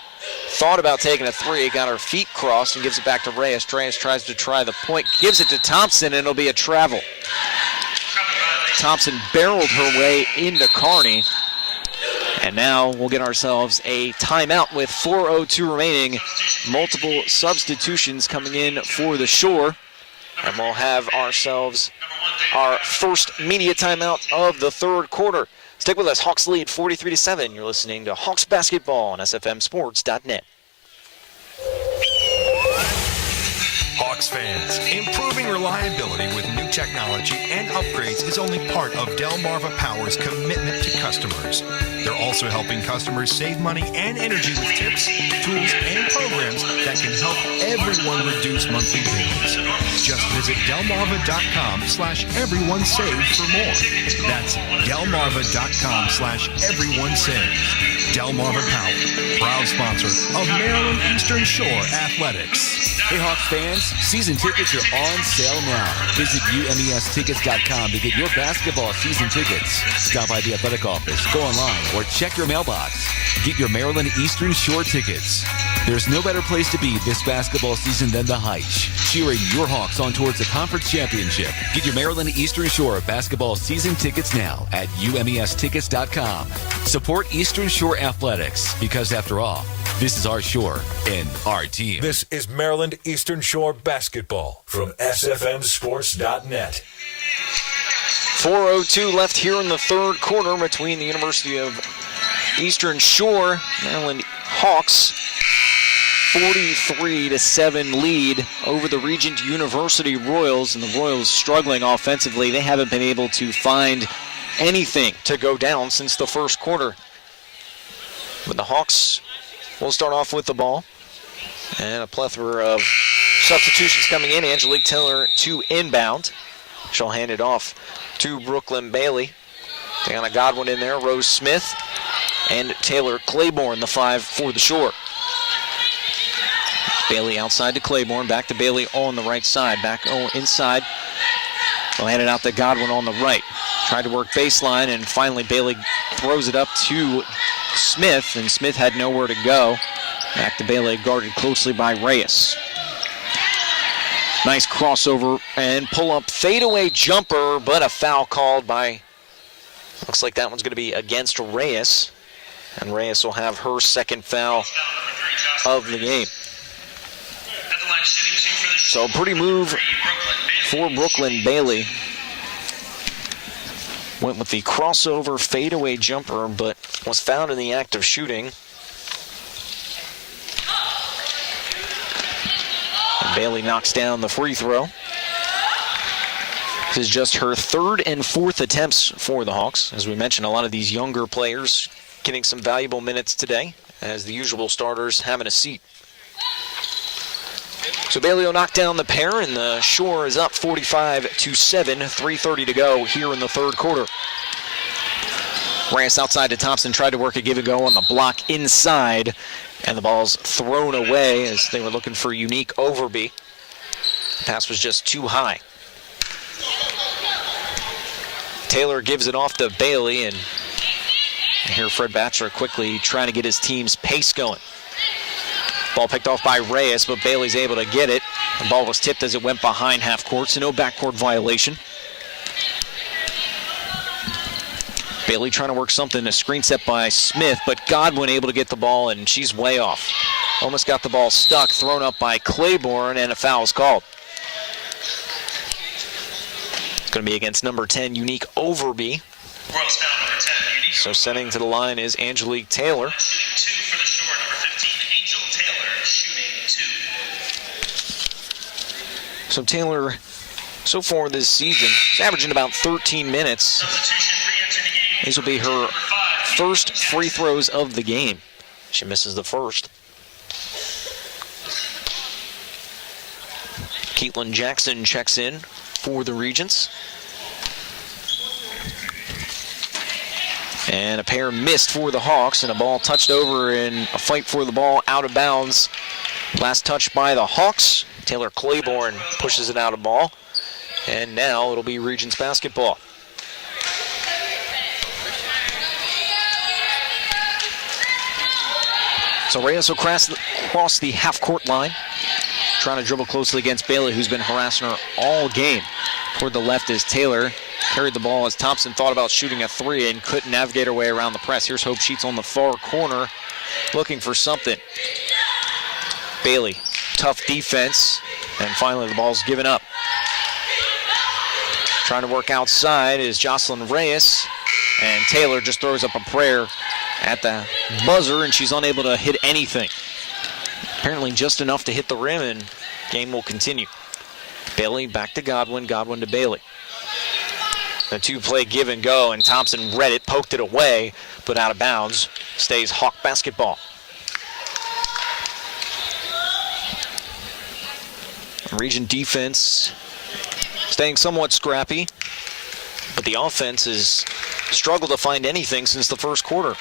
thought about taking a 3, got her feet crossed and gives it back to Reyes. Reyes tries to try the point, gives it to Thompson, and it'll be a travel. Thompson barreled her way into Carney. And now we'll get ourselves a timeout with 4:02 remaining. Multiple substitutions coming in for the Shore. And we'll have ourselves our first media timeout of the third quarter. Stick with us. Hawks lead 43-7. You're listening to Hawks Basketball on SFMSports.net. Hawks fans, improving reliability with new technology and upgrades is only part of Delmarva Power's commitment to customers. They're also helping customers save money and energy with tips, tools, and programs that can help everyone reduce monthly bills. Just visit delmarva.com/everyonesave for more. That's delmarva.com/everyonesave. Delmarva Power, proud sponsor of Maryland Eastern Shore Athletics. Hey Hawks fans, season tickets are on sale now. Visit UMEStickets.com to get your basketball season tickets. Stop by the athletic office, go online, or check your mailbox. Get your Maryland Eastern Shore tickets. There's no better place to be this basketball season than the Heights, cheering your Hawks on towards the conference championship. Get your Maryland Eastern Shore basketball season tickets now at UMEStickets.com. Support Eastern Shore Athletics, because after all, this is our shore and our team. This is Maryland Eastern Shore Basketball from SFMSports.net. 4:02 left here in the third quarter between the University of Eastern Shore, Maryland Hawks. 43-7 lead over the Regent University Royals, and the Royals struggling offensively. They haven't been able to find anything to go down since the first quarter. But the Hawks will start off with the ball, and a plethora of substitutions coming in. Angelique Taylor to inbound. She'll hand it off to Brooklyn Bailey. Diana Godwin in there, Rose Smith, and Taylor Claiborne, the 5 for the Shore. Bailey outside to Claiborne, back to Bailey on the right side, back inside. They'll hand it out to Godwin on the right. Tried to work baseline, and finally Bailey throws it up to Smith, and Smith had nowhere to go. Back to Bailey, guarded closely by Reyes. Nice crossover and pull-up fadeaway jumper, but a foul called by Looks like that one's going to be against Reyes. And Reyes will have her second foul of the game. So pretty move for Brooklyn Bailey. Went with the crossover fadeaway jumper, but was found in the act of shooting. And Bailey knocks down the free throw. This is just her third and fourth attempts for the Hawks. As we mentioned, a lot of these younger players getting some valuable minutes today, as the usual starters having a seat. So Bailey will knock down the pair, and the Shore is up 45-7, 3:30 to go here in the third quarter. Reyes outside to Thompson, tried to work a give and go on the block inside, and the ball's thrown away as they were looking for Unique Overby. The pass was just too high. Taylor gives it off to Bailey, and here Fred Batcher quickly trying to get his team's pace going. Ball picked off by Reyes, but Bailey's able to get it. The ball was tipped as it went behind half court, so no backcourt violation. Bailey trying to work something, a screen set by Smith, but Godwin able to get the ball, and she's way off. Almost got the ball stuck, thrown up by Claiborne, and a foul is called. It's going to be against number 10, Unique Overby. So setting to the line is Angelique Taylor. So Taylor, so far this season, is averaging about 13 minutes. These will be her first free throws of the game. She misses the first. Caitlin Jackson checks in for the Regents. And a pair missed for the Hawks, and a ball touched over in a fight for the ball out of bounds. Last touch by the Hawks. Taylor Claiborne pushes it out of ball. And now it'll be Regents basketball. So Reyes will cross the half-court line. Trying to dribble closely against Bailey, who's been harassing her all game. Toward the left is Taylor. Carried the ball as Thompson thought about shooting a three and couldn't navigate her way around the press. Here's Hope Sheets on the far corner, looking for something. Bailey, tough defense, and finally the ball's given up. Trying to work outside is Jocelyn Reyes, and Taylor just throws up a prayer at the buzzer, and she's unable to hit anything. Apparently just enough to hit the rim, and game will continue. Bailey back to Godwin, Godwin to Bailey. The two-play give and go, and Thompson read it, poked it away, but out of bounds. Stays Hawk basketball. Regent defense staying somewhat scrappy, but the offense has struggled to find anything since the first quarter.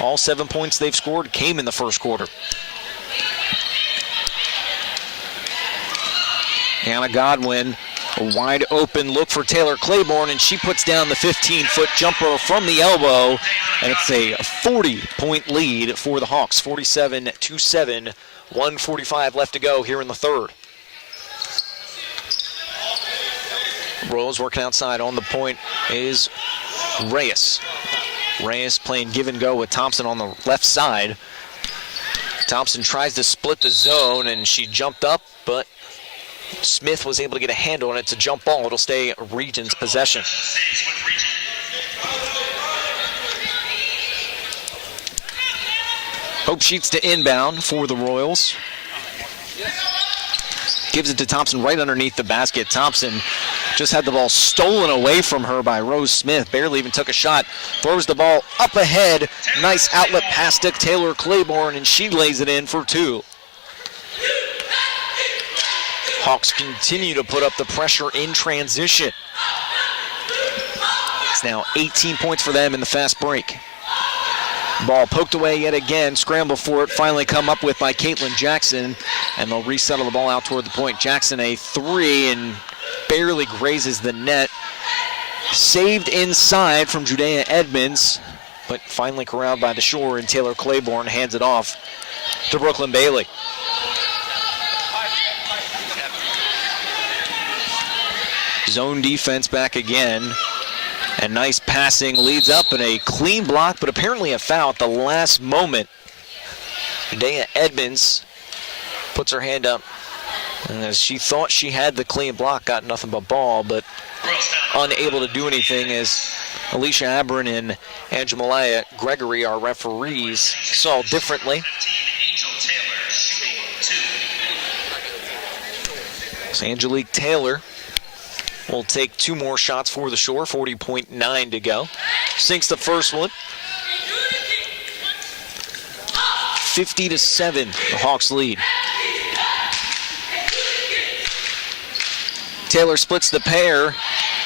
All 7 points they've scored came in the first quarter. Anna Godwin, a wide open look for Taylor Claiborne, and she puts down the 15-foot jumper from the elbow, and it's a 40-point lead for the Hawks, 47-7, 1:45 left to go here in the third. Royals working outside. On the point is Reyes. Reyes playing give and go with Thompson on the left side. Thompson tries to split the zone, and she jumped up, but Smith was able to get a handle on it. It's a jump ball. It'll stay Regent's possession. Hope Sheets to inbound for the Royals. Gives it to Thompson right underneath the basket. Thompson just had the ball stolen away from her by Rose Smith. Barely even took a shot. Throws the ball up ahead. Nice outlet pass to Taylor Claiborne, and she lays it in for two. Hawks continue to put up the pressure in transition. It's now 18 points for them in the fast break. Ball poked away yet again, scramble for it, finally come up with by Caitlin Jackson, and they'll resettle the ball out toward the point. Jackson a three and barely grazes the net. Saved inside from Judea Edmonds, but finally corralled by the Shore, and Taylor Claiborne hands it off to Brooklyn Bailey. Zone defense back again And nice passing leads up and a clean block, but apparently a foul at the last moment. Dea Edmonds puts her hand up. And as she thought she had the clean block, got nothing but ball, but unable to do anything as Alicia Abron and Angelmalaya Gregory, our referees, saw differently. So Angelique Taylor will take 2 more shots for the Shore, 40.9 to go. Sinks the first one. 50-7, the Hawks lead. Taylor splits the pair,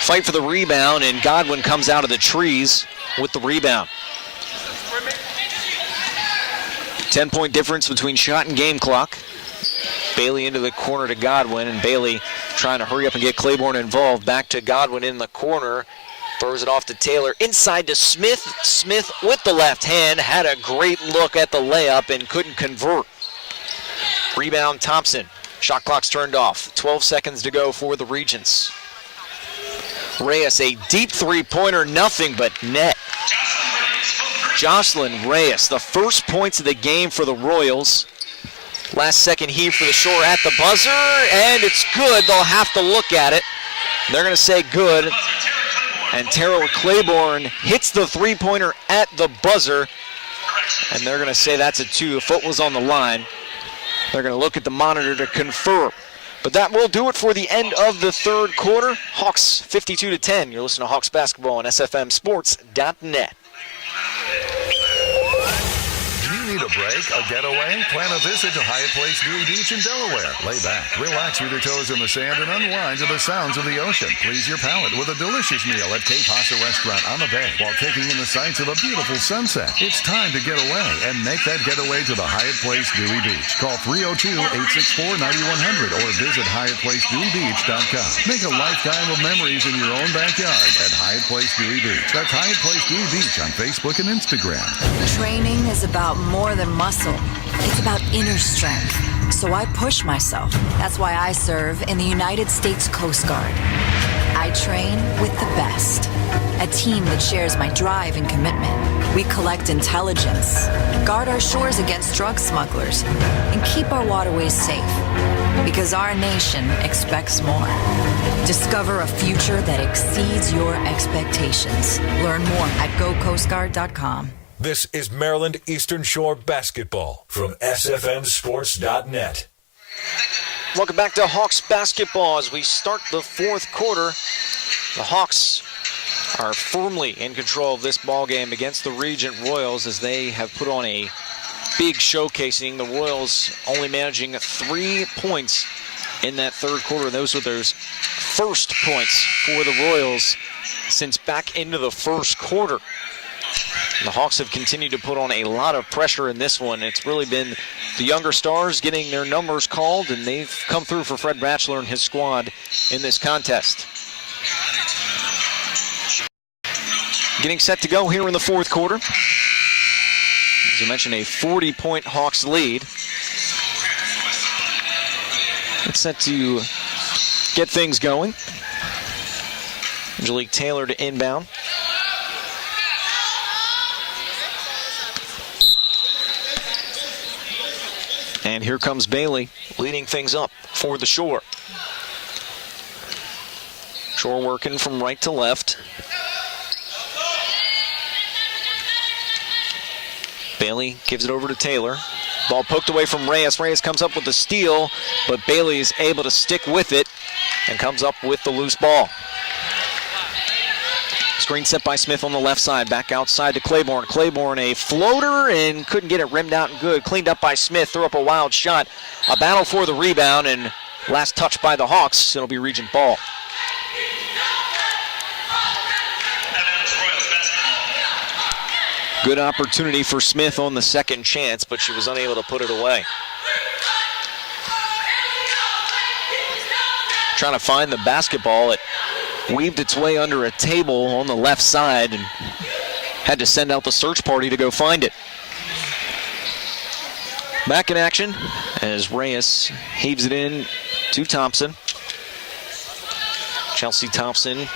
fight for the rebound, and Godwin comes out of the trees with the rebound. 10-point difference between shot and game clock. Bailey into the corner to Godwin, and Bailey trying to hurry up and get Claiborne involved. Back to Godwin in the corner. Throws it off to Taylor. Inside to Smith. Smith with the left hand. Had a great look at the layup and couldn't convert. Rebound Thompson. Shot clock's turned off. 12 seconds to go for the Regents. Reyes, a deep three-pointer, nothing but net. Jocelyn Reyes, the first points of the game for the Royals. Last second heave for the Shore at the buzzer, and it's good. They'll have to look at it. They're going to say good. And Tara Claiborne hits the three-pointer at the buzzer, and they're going to say that's a 2. A foot was on the line. They're going to look at the monitor to confirm. But that will do it for the end of the third quarter. Hawks 52-10. You're listening to Hawks basketball on SFMSports.net. Need a break, a getaway? Plan a visit to Hyatt Place Dewey Beach in Delaware. Lay back, relax with your toes in the sand, and unwind to the sounds of the ocean. Please your palate with a delicious meal at Cape Pasa Restaurant on the bay while taking in the sights of a beautiful sunset. It's time to get away and make that getaway to the Hyatt Place Dewey Beach. Call 302-864-9100 or visit HyattPlaceDeweyBeach.com. Make a lifetime of memories in your own backyard at Hyatt Place Dewey Beach. That's Hyatt Place Dewey Beach on Facebook and Instagram. Training is about more than muscle. It's about inner strength. So I push myself. That's why I serve in the United States Coast Guard. I train with the best. A team that shares my drive and commitment. We collect intelligence, guard our shores against drug smugglers, and keep our waterways safe. Because our nation expects more. Discover a future that exceeds your expectations. Learn more at gocoastguard.com. This is Maryland Eastern Shore basketball from SFMSports.net. Welcome back to Hawks basketball as we start the fourth quarter. The Hawks are firmly in control of this ball game against the Regent Royals as they have put on a big showcasing. The Royals only managing 3 points in that third quarter. Those were their first points for the Royals since back into the first quarter. The Hawks have continued to put on a lot of pressure in this one. It's really been the younger stars getting their numbers called, and they've come through for Fred Batchelor and his squad in this contest. Getting set to go here in the fourth quarter. As I mentioned, a 40-point Hawks lead. It's set to get things going. Angelique Taylor to inbound. And here comes Bailey leading things up for the Shore. Shore working from right to left. Bailey gives it over to Taylor. Ball poked away from Reyes. Reyes comes up with the steal, but Bailey is able to stick with it and comes up with the loose ball. Screen set by Smith on the left side. Back outside to Claiborne. Claiborne a floater and couldn't get it rimmed out and good. Cleaned up by Smith. Threw up a wild shot. A battle for the rebound and last touch by the Hawks. It'll be Regent ball. Good opportunity for Smith on the second chance, but she was unable to put it away. Trying to find the basketball. It weaved its way under a table on the left side and had to send out the search party to go find it. Back in action as Reyes heaves it in to Thompson. Chelsea Thompson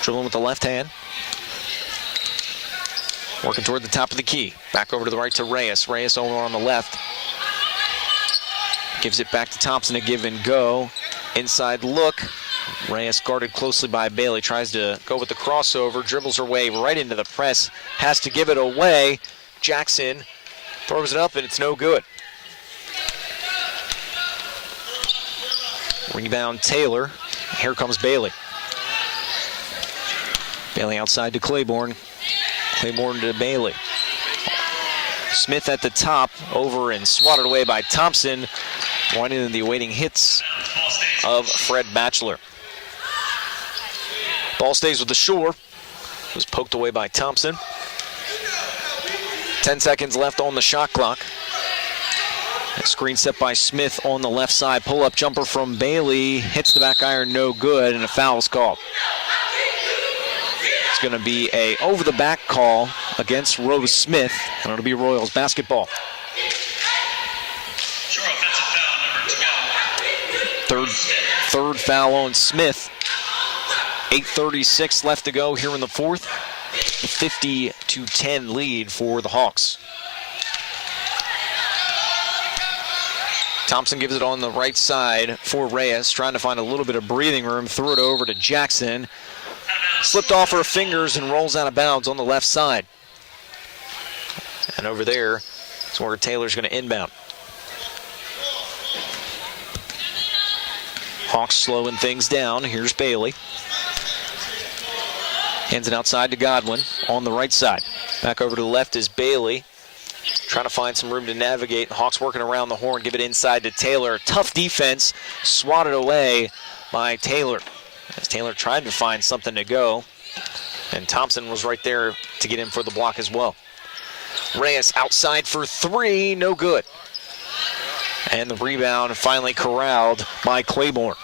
dribbling with the left hand. Working toward the top of the key. Back over to the right to Reyes. Reyes over on the left. Gives it back to Thompson, a give and go. Inside look. Reyes guarded closely by Bailey. Tries to go with the crossover. Dribbles her way right into the press. Has to give it away. Jackson throws it up, and it's no good. Rebound Taylor. Here comes Bailey. Bailey outside to Claiborne. Claiborne to Bailey. Smith at the top, over and swatted away by Thompson. One in the awaiting hits of Fred Batchelor. Ball stays with the Shore. It was poked away by Thompson. 10 seconds left on the shot clock. A screen set by Smith on the left side. Pull-up jumper from Bailey. Hits the back iron, no good, and a foul is called. It's going to be a over-the-back call against Rose Smith, and it'll be Royals basketball. Third foul on Smith. 8:36 left to go here in the fourth. 50-10 lead for the Hawks. Thompson gives it on the right side for Reyes, trying to find a little bit of breathing room. Threw it over to Jackson. Slipped off her fingers and rolls out of bounds on the left side. And over there is where Taylor's going to inbound. Hawks slowing things down. Here's Bailey. Hands it outside to Godwin on the right side. Back over to the left is Bailey. Trying to find some room to navigate. Hawks working around the horn. Give it inside to Taylor. Tough defense. Swatted away by Taylor. As Taylor tried to find something to go. And Thompson was right there to get in for the block as well. Reyes outside for three. No good. And the rebound finally corralled by Claiborne.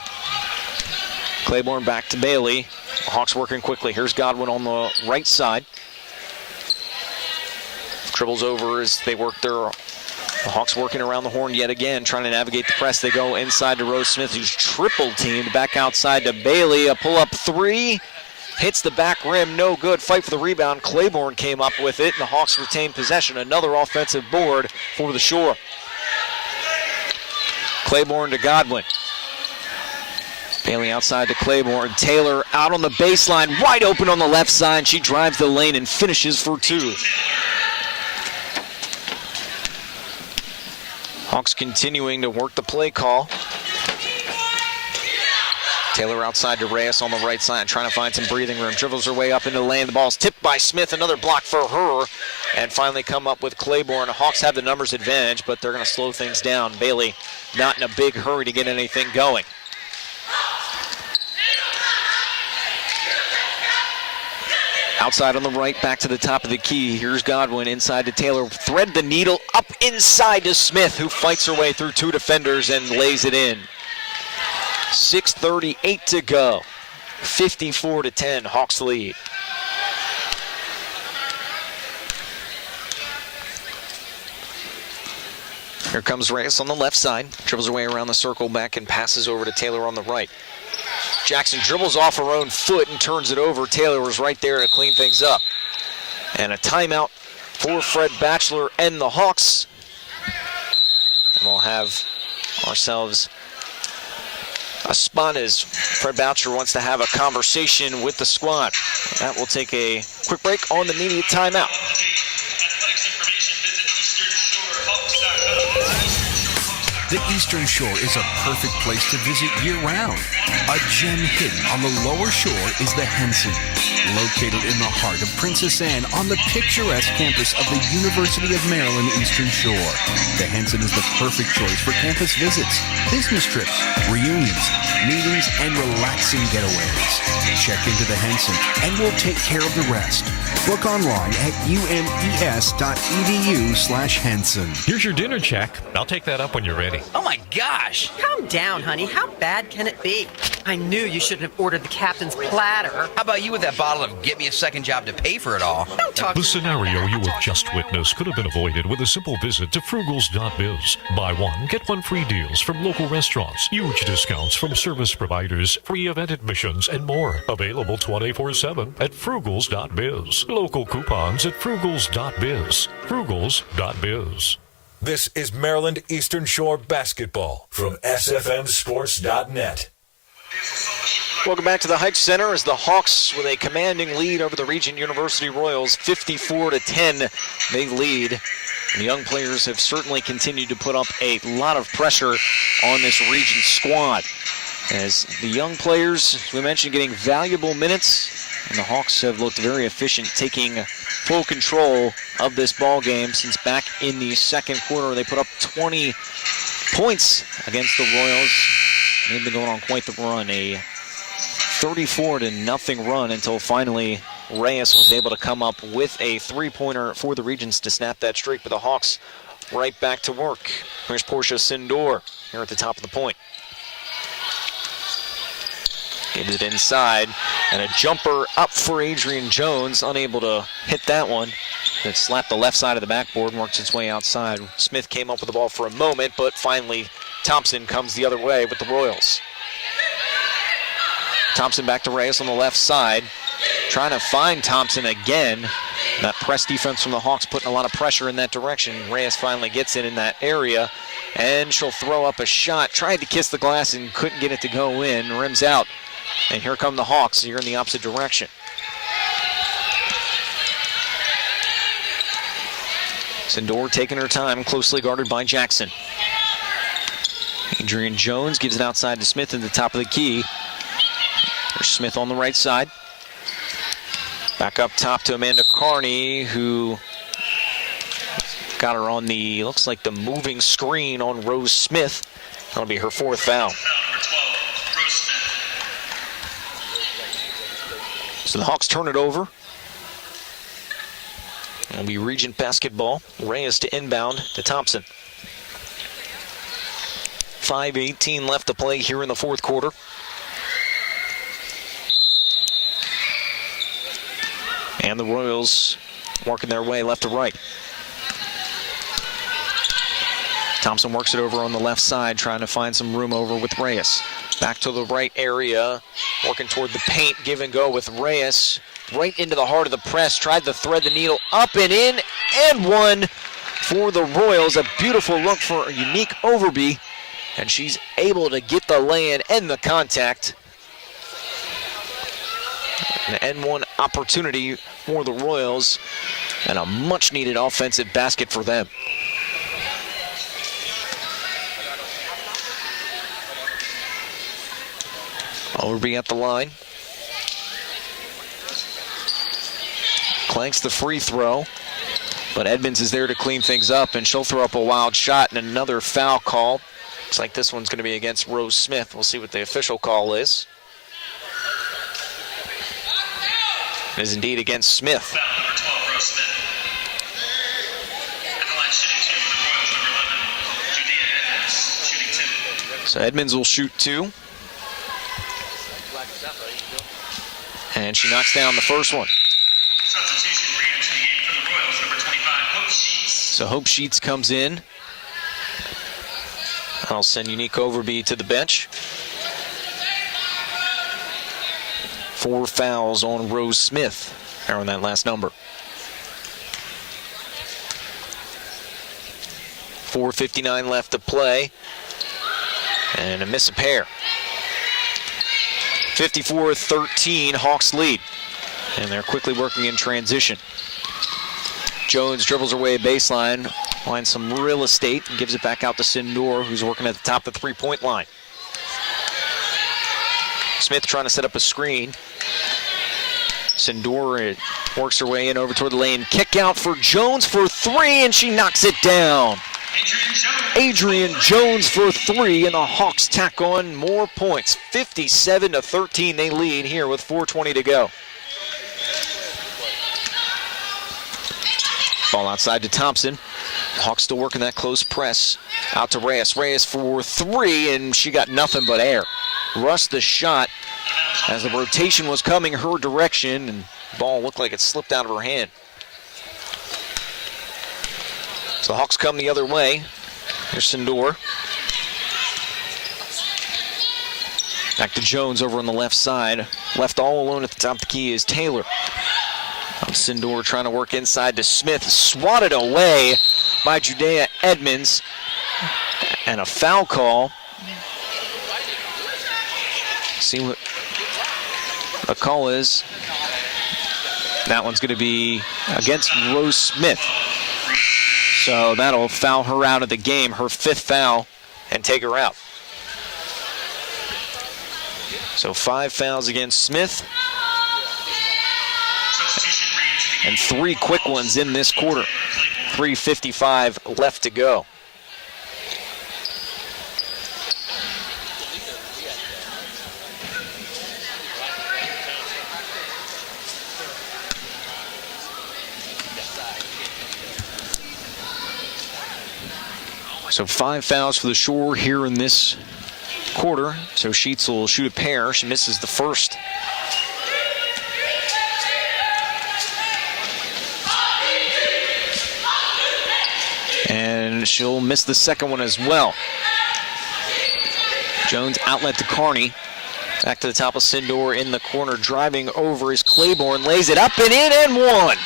Claiborne back to Bailey. Hawks working quickly. Here's Godwin on the right side. Dribbles over as they work their... The Hawks working around the horn yet again, trying to navigate the press. They go inside to Rose Smith, who's triple teamed. Back outside to Bailey. A pull-up three. Hits the back rim. No good. Fight for the rebound. Claiborne came up with it, and the Hawks retain possession. Another offensive board for the Shore. Claiborne to Godwin. Bailey outside to Claiborne. Taylor out on the baseline, wide open on the left side. She drives the lane and finishes for two. Hawks continuing to work the play call. Taylor outside to Reyes on the right side, trying to find some breathing room. Dribbles her way up into the lane. The ball's tipped by Smith. Another block for her. And finally come up with Claiborne. Hawks have the numbers advantage, but they're going to slow things down. Bailey not in a big hurry to get anything going. Outside on the right, back to the top of the key. Here's Godwin inside to Taylor. Thread the needle up inside to Smith, who fights her way through two defenders and lays it in. 6:38 to go. 54-10, Hawks lead. Here comes Reyes on the left side. Dribbles her way around the circle, back and passes over to Taylor on the right. Jackson dribbles off her own foot and turns it over. Taylor was right there to clean things up. And a timeout for Fred Batchelor and the Hawks. And we'll have ourselves a spot as Fred Batchelor wants to have a conversation with the squad. That will take a quick break on the immediate timeout. The Eastern Shore is a perfect place to visit year-round. A gem hidden on the lower shore is the Henson, located in the heart of Princess Anne on the picturesque campus of the University of Maryland Eastern Shore. The Henson is the perfect choice for campus visits, business trips, reunions, meetings, and relaxing getaways. Check into the Henson, and we'll take care of the rest. Book online at umes.edu/Henson. Here's your dinner check. I'll take that up when you're ready. already. Oh my gosh. Calm down, honey. How bad can it be? I knew you shouldn't have ordered the captain's platter. How about you with that bottle of get me a second job to pay for it all? Don't talk. The scenario you have just witnessed could have been avoided with a simple visit to frugals.biz. Buy one, get one free deals from local restaurants, huge discounts from service providers, free event admissions, and more. Available 24/7 at frugals.biz. Local coupons at frugals.biz. Frugals.biz. This is Maryland Eastern Shore basketball from SFMSports.net. Welcome back to the Heights Center as the Hawks with a commanding lead over the Regent University Royals, 54-10. They lead. And the young players have certainly continued to put up a lot of pressure on this Regent squad. As the young players, as we mentioned, getting valuable minutes, and the Hawks have looked very efficient, taking full control of this ball game since back in the second quarter. They put up 20 points against the Royals. They've been going on quite the run, a 34-0 run until finally Reyes was able to come up with a three-pointer for the Regents to snap that streak. But the Hawks right back to work. Here's Portia Sindor here at the top of the point. Gives it inside, and a jumper up for Adrian Jones, unable to hit that one. It slapped the left side of the backboard and works its way outside. Smith came up with the ball for a moment, but finally Thompson comes the other way with the Royals. Thompson back to Reyes on the left side, trying to find Thompson again. That press defense from the Hawks putting a lot of pressure in that direction. Reyes finally gets in that area, and she'll throw up a shot. Tried to kiss the glass and couldn't get it to go in. Rims out. And here come the Hawks here in the opposite direction. Sindor taking her time, closely guarded by Jackson. Adrian Jones gives it outside to Smith at the top of the key. There's Smith on the right side. Back up top to Amanda Carney, who got her on the, looks like the moving screen on Rose Smith. That'll be her fourth foul. So the Hawks turn it over. It'll be Regent basketball. Reyes to inbound to Thompson. 5:18 left to play here in the fourth quarter. And the Royals working their way left to right. Thompson works it over on the left side, trying to find some room over with Reyes. Back to the right area, working toward the paint, give and go with Reyes. Right into the heart of the press, tried to thread the needle up and in, and one for the Royals. A beautiful look for Unique Overby, and she's able to get the lay-in and the contact. An N1 opportunity for the Royals, and a much-needed offensive basket for them. Overby at the line. Clanks the free throw, but Edmonds is there to clean things up, and she'll throw up a wild shot and another foul call. Looks like this one's going to be against Rose Smith. We'll see what the official call is. It is indeed against Smith. Foul number 12, Rose Smith. At the line shooting two for the Royals, number 11, Judea Edmonds, shooting two. So Edmonds will shoot two. And she knocks down the first one. Substitution re-entering the game for the Royals, number 25, Hope Sheets. So Hope Sheets comes in. I'll send Unique Overby to the bench. 4 fouls on Rose Smith, there on that last number. 4:59 left to play. And a miss a pair. 54-13, Hawks lead. And they're quickly working in transition. Jones dribbles her way baseline, finds some real estate, and gives it back out to Sindor, who's working at the top of the three-point line. Smith trying to set up a screen. Sindor works her way in over toward the lane. Kick out for Jones for three, and she knocks it down. Adrian Jones for three, and the Hawks tack on more points. 57-13, they lead here with 4:20 to go. Ball outside to Thompson. Hawks still working that close press. Out to Reyes. Reyes for three, and she got nothing but air. Rushed the shot as the rotation was coming her direction, and the ball looked like it slipped out of her hand. So the Hawks come the other way. Here's Sindor. Back to Jones over on the left side. Left all alone at the top of the key is Taylor. Sindor trying to work inside to Smith. Swatted away by Judea Edmonds. And a foul call. See what the call is. That one's going to be against Rose Smith. So that'll foul her out of the game, her fifth foul, and take her out. So 5 fouls against Smith. And 3 quick ones in this quarter. 3:55 left to go. So 5 fouls for the Shore here in this quarter. So Sheets will shoot a pair. She misses the first. And she'll miss the second one as well. Jones outlet to Carney. Back to the top of Sindor in the corner. Driving over is Claiborne. Lays it up and in and one.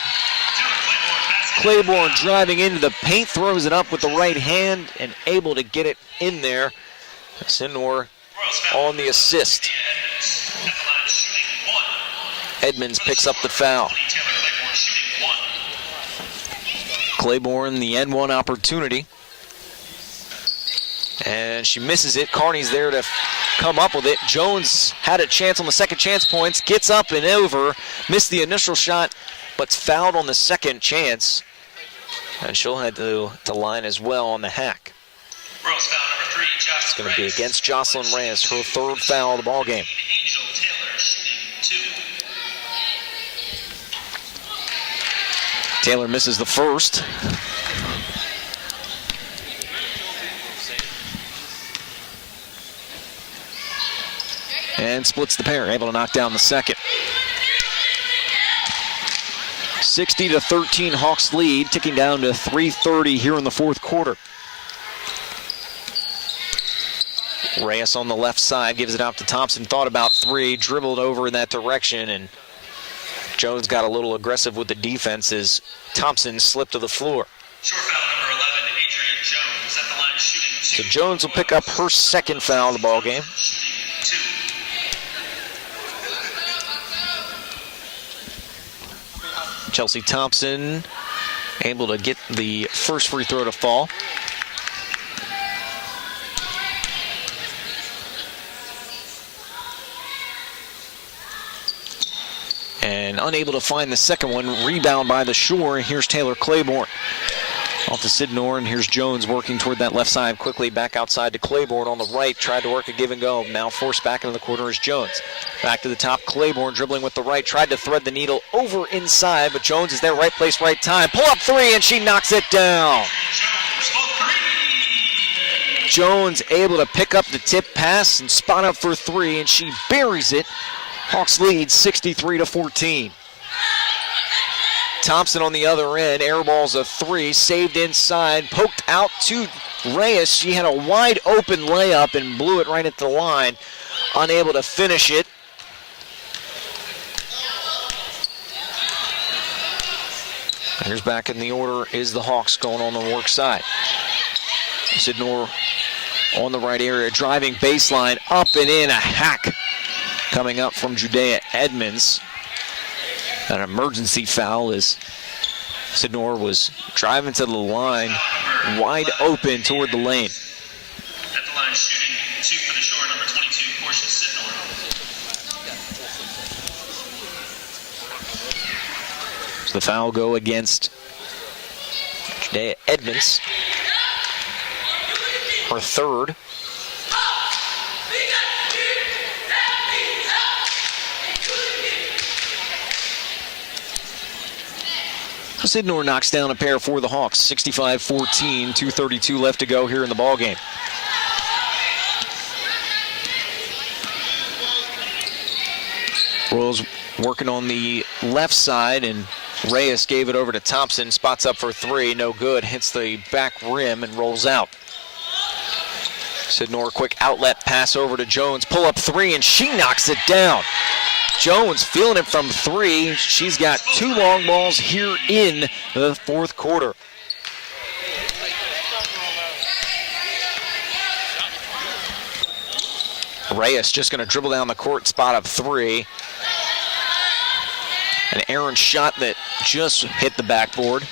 Claiborne driving into the paint, throws it up with the right hand and able to get it in there. Sindor on the assist. Edmonds picks up the foul. Claiborne, the N1 opportunity. And she misses it. Carney's there to come up with it. Jones had a chance on the second chance points. Gets up and over. Missed the initial shot, but fouled on the second chance. And she'll head to line as well on the hack. It's going to be against Jocelyn Reyes, her third foul of the ball game. Taylor misses the first. And splits the pair, able to knock down the second. 60-13 Hawks lead, ticking down to 3:30 here in the fourth quarter. Reyes on the left side gives it out to Thompson. Thought about three, dribbled over in that direction, and Jones got a little aggressive with the defense as Thompson slipped to the floor. Short foul number 11, Adrian Jones at the line shooting 2. So Jones will pick up her second foul of the ball game. Chelsea Thompson able to get the first free throw to fall. And unable to find the second one. Rebound by the Shore. Here's Taylor Claiborne. Off to Sidnor, and here's Jones working toward that left side quickly. Back outside to Claiborne on the right. Tried to work a give and go. Now forced back into the corner is Jones. Back to the top. Claiborne dribbling with the right. Tried to thread the needle over inside, but Jones is there. Right place, right time. Pull up three, and she knocks it down. Jones able to pick up the tip pass and spot up for three, and she buries it. Hawks lead 63-14. Thompson on the other end, airballs a three, saved inside, poked out to Reyes. She had a wide open layup and blew it right at the line. Unable to finish it. Here's back in the order is the Hawks going on the work side. Sidnor on the right area, driving baseline, up and in, a hack coming up from Judea Edmonds. An emergency foul as Sidnor was driving to the line, wide open toward the lane. At the line shooting 2 for the Shore, number 22, Portia Sidnor. So the foul go against Judea Edmonds. Her third. Sidnor knocks down a pair for the Hawks. 65-14, 2:32 left to go here in the ballgame. Royals working on the left side, and Reyes gave it over to Thompson. Spots up for three, no good. Hits the back rim and rolls out. Sidnor, quick outlet pass over to Jones. Pull up three, and she knocks it down. Jones feeling it from three. She's got two long balls here in the fourth quarter. Reyes just going to dribble down the court, spot up three. An errant shot that just hit the backboard,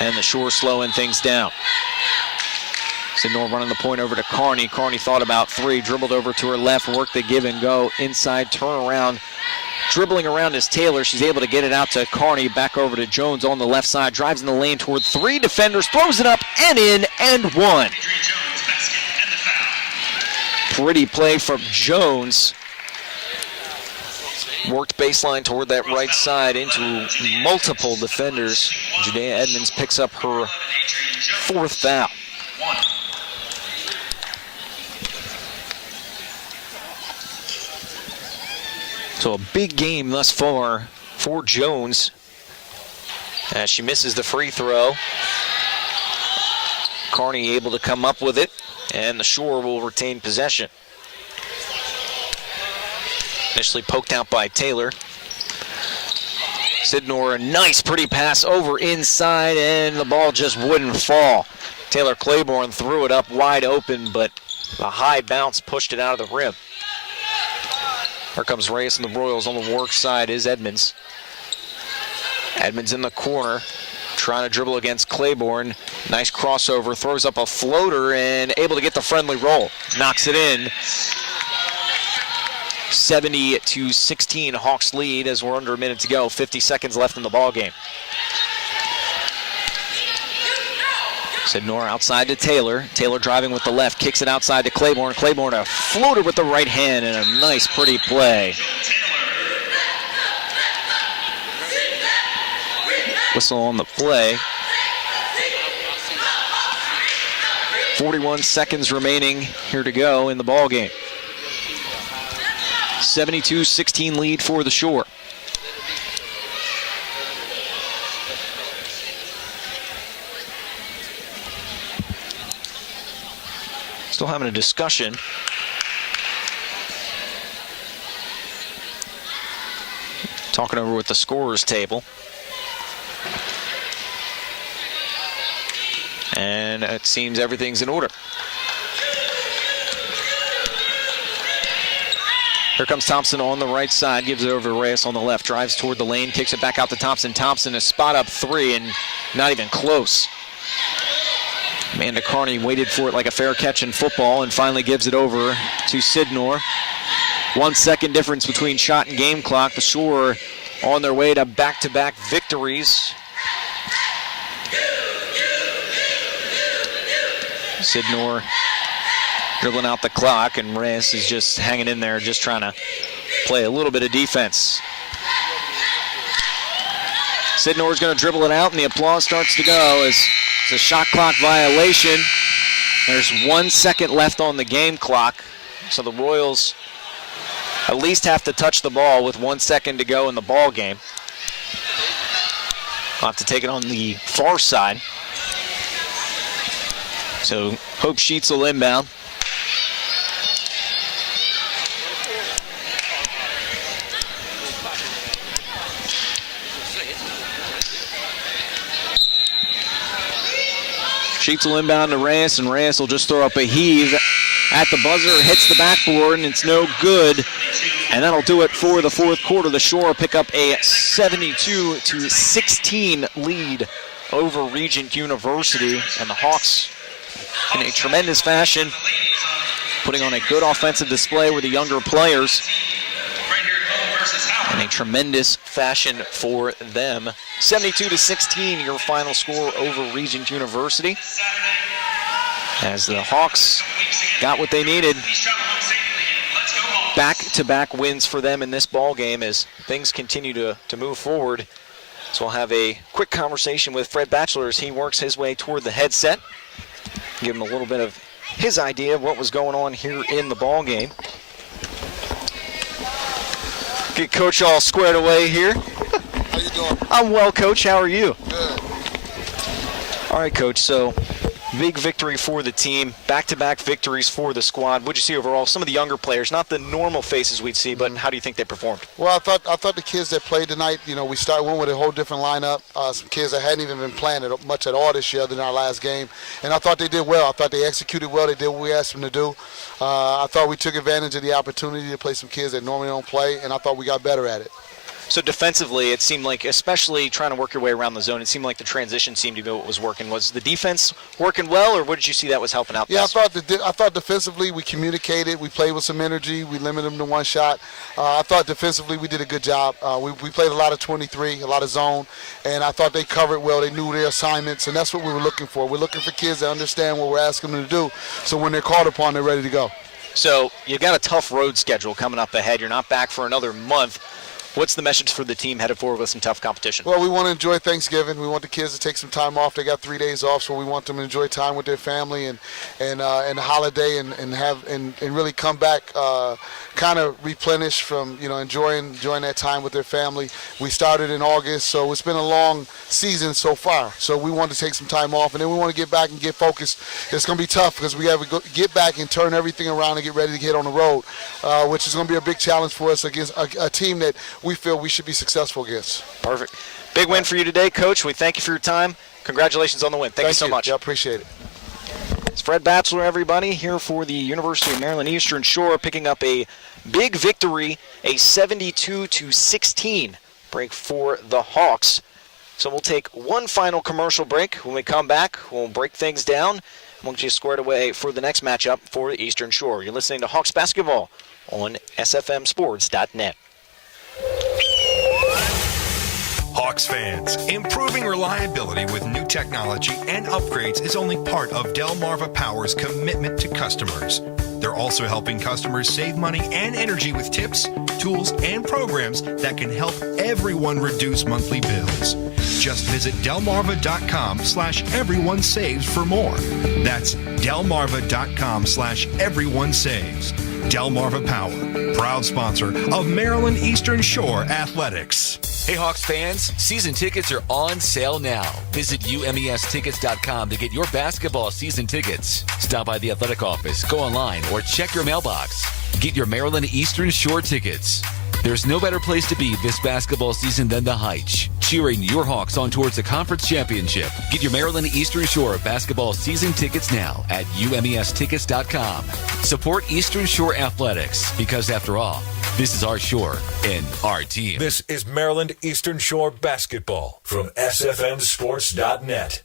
and the Shore slowing things down. Sidnor running the point over to Carney. Carney thought about three, dribbled over to her left, worked the give and go inside, turn around. Dribbling around is Taylor. She's able to get it out to Carney, back over to Jones on the left side, drives in the lane toward three defenders, throws it up and in and one. Pretty play from Jones. Worked baseline toward that right side into multiple defenders. Judea Edmonds picks up her fourth foul. So a big game thus far for Jones as she misses the free throw. Carney able to come up with it, and the Shore will retain possession. Initially poked out by Taylor. Sidnor, a nice pretty pass over inside, and the ball just wouldn't fall. Taylor Claiborne threw it up wide open, but a high bounce pushed it out of the rim. Here comes Reyes and the Royals. On the work side is Edmonds. Edmonds in the corner, trying to dribble against Claiborne. Nice crossover, throws up a floater, and able to get the friendly roll. Knocks it in. 70-16, Hawks lead as we're under a minute to go. 50 seconds left in the ball game. Sidnor outside to Taylor. Taylor driving with the left, kicks it outside to Claiborne. Claiborne a floater with the right hand and a nice pretty play. Whistle on the play. 41 seconds remaining here to go in the ball game. 72-16 lead for the Shore. Still having a discussion. Talking over with the scorers table. And it seems everything's in order. Here comes Thompson on the right side, gives it over to Reyes on the left, drives toward the lane, kicks it back out to Thompson. Thompson a spot up three and not even close. Amanda Carney waited for it like a fair catch in football and finally gives it over to Sidnor. 1 second difference between shot and game clock. The Shore on their way to back-to-back victories. Sidnor dribbling out the clock, and Reyes is just hanging in there, just trying to play a little bit of defense. Sidnor's going to dribble it out, and the applause starts to go as it's a shot clock violation. There's 1 second left on the game clock, so the Royals at least have to touch the ball with 1 second to go in the ball game. I'll have to take it on the far side. So Hope Sheets will inbound. Sheets will inbound to Reyes, and Reyes will just throw up a heave at the buzzer, hits the backboard, and it's no good. And that'll do it for the fourth quarter. The Shore pick up a 72-16 lead over Regent University, and the Hawks in a tremendous fashion, putting on a good offensive display with the younger players. In a tremendous fashion for them. 72-16, your final score over Regent University. As the Hawks got what they needed. Back-to-back wins for them in this ball game as things continue to move forward So we'll have a quick conversation with Fred Batchelor as he works his way toward the headset. Give him a little bit of his idea of what was going on here in the ball game. Get Coach all squared away here. How you doing? I'm well, Coach. How are you? Good. All right, Coach. So big victory for the team. Back-to-back victories for the squad. What'd you see overall? Some of the younger players, not the normal faces we'd see, but how do you think they performed? Well, I thought the kids that played tonight, we went with a whole different lineup. Some kids that hadn't even been playing much at all this year than our last game. And I thought they did well. I thought they executed well. They did what we asked them to do. I thought we took advantage of the opportunity to play some kids that normally don't play, and I thought we got better at it. So defensively, it seemed like, especially trying to work your way around the zone, it seemed like the transition seemed to be what was working. Was the defense working well, or what did you see that was helping out? Yeah, best? I thought defensively we communicated. We played with some energy. We limited them to one shot. I thought defensively we did a good job. We played a lot of 23, a lot of zone, and I thought they covered well. They knew their assignments, and that's what we were looking for. We're looking for kids that understand what we're asking them to do, so when they're called upon, they're ready to go. So you've got a tough road schedule coming up ahead. You're not back for another month. What's the message for the team headed forward with some tough competition? Well, we want to enjoy Thanksgiving. We want the kids to take some time off. They got 3 days off, so we want them to enjoy time with their family and the holiday and really come back kind of replenished from enjoying that time with their family. We started in August, so it's been a long season so far. So we want to take some time off, and then we want to get back and get focused. It's going to be tough because we have to get back and turn everything around and get ready to get on the road, which is going to be a big challenge for us against a team that we feel we should be successful against. Perfect. Big win for you today, Coach. We thank you for your time. Congratulations on the win. Thank you so much. Yeah, appreciate it. It's Fred Batchelor, everybody, here for the University of Maryland Eastern Shore, picking up a big victory, a 72-16 break for the Hawks. So we'll take one final commercial break. When we come back, we'll break things down. We'll get you squared away for the next matchup for the Eastern Shore. You're listening to Hawks Basketball on sfmsports.net. Hawks fans, improving reliability with new technology and upgrades is only part of Delmarva Power's commitment to customers. They're also helping customers save money and energy with tips, tools, and programs that can help everyone reduce monthly bills. Just visit delmarva.com/everyonesaves for more. That's delmarva.com/everyonesaves. Delmarva Power, proud sponsor of Maryland Eastern Shore Athletics. Hey, Hawks fans, season tickets are on sale now. Visit umestickets.com to get your basketball season tickets. Stop by the athletic office, go online, or check your mailbox. Get your Maryland Eastern Shore tickets. There's no better place to be this basketball season than the Heights, cheering your Hawks on towards the conference championship. Get your Maryland Eastern Shore basketball season tickets now at umestickets.com. Support Eastern Shore Athletics because, after all, this is our shore and our team. This is Maryland Eastern Shore Basketball from sfmsports.net.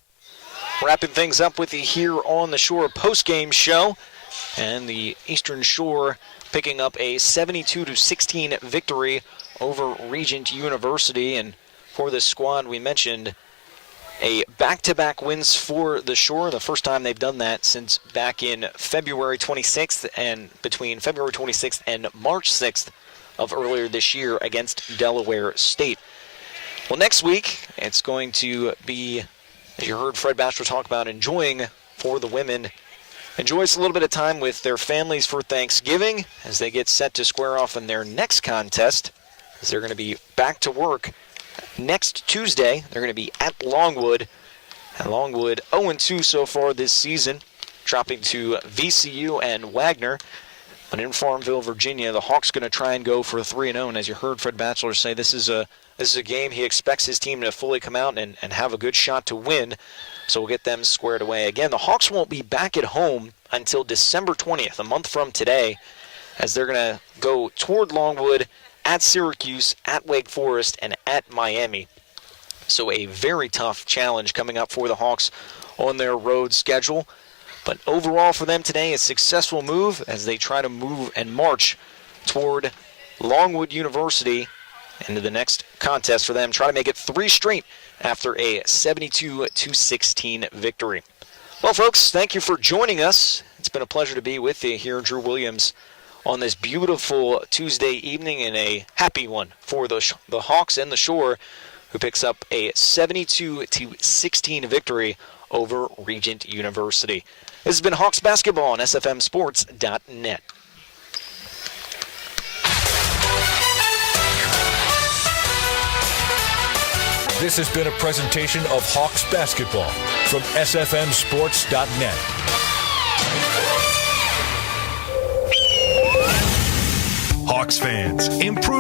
Wrapping things up with the Here on the Shore postgame show, and the Eastern Shore picking up a 72-16 victory over Regent University. And for this squad, we mentioned a back-to-back wins for the Shore, the first time they've done that since back in February 26th, and between February 26th and March 6th of earlier this year against Delaware State. Well, next week, it's going to be, as you heard Fred Batchelor talk about, enjoying for the women. Enjoys a little bit of time with their families for Thanksgiving as they get set to square off in their next contest, as they're going to be back to work next Tuesday. They're going to be at Longwood. And Longwood 0-2 so far this season, dropping to VCU and Wagner. But in Farmville, Virginia, the Hawks going to try and go for 3-0. And as you heard Fred Batchelor say, this is a game he expects his team to fully come out and have a good shot to win. So we'll get them squared away. Again, the Hawks won't be back at home until December 20th, a month from today, as they're going to go toward Longwood, at Syracuse, at Wake Forest, and at Miami. So a very tough challenge coming up for the Hawks on their road schedule. But overall for them today, a successful move as they try to move and march toward Longwood University into the next contest for them. Try to make it 3 straight after a 72-16 victory. Well, folks, thank you for joining us. It's been a pleasure to be with you here, Drew Williams, on this beautiful Tuesday evening, and a happy one for the Hawks and the Shore, who picks up a 72-16 victory over Regent University. This has been Hawks basketball on SFMSports.net. This has been a presentation of Hawks basketball from SFMSports.net. Hawks fans, improving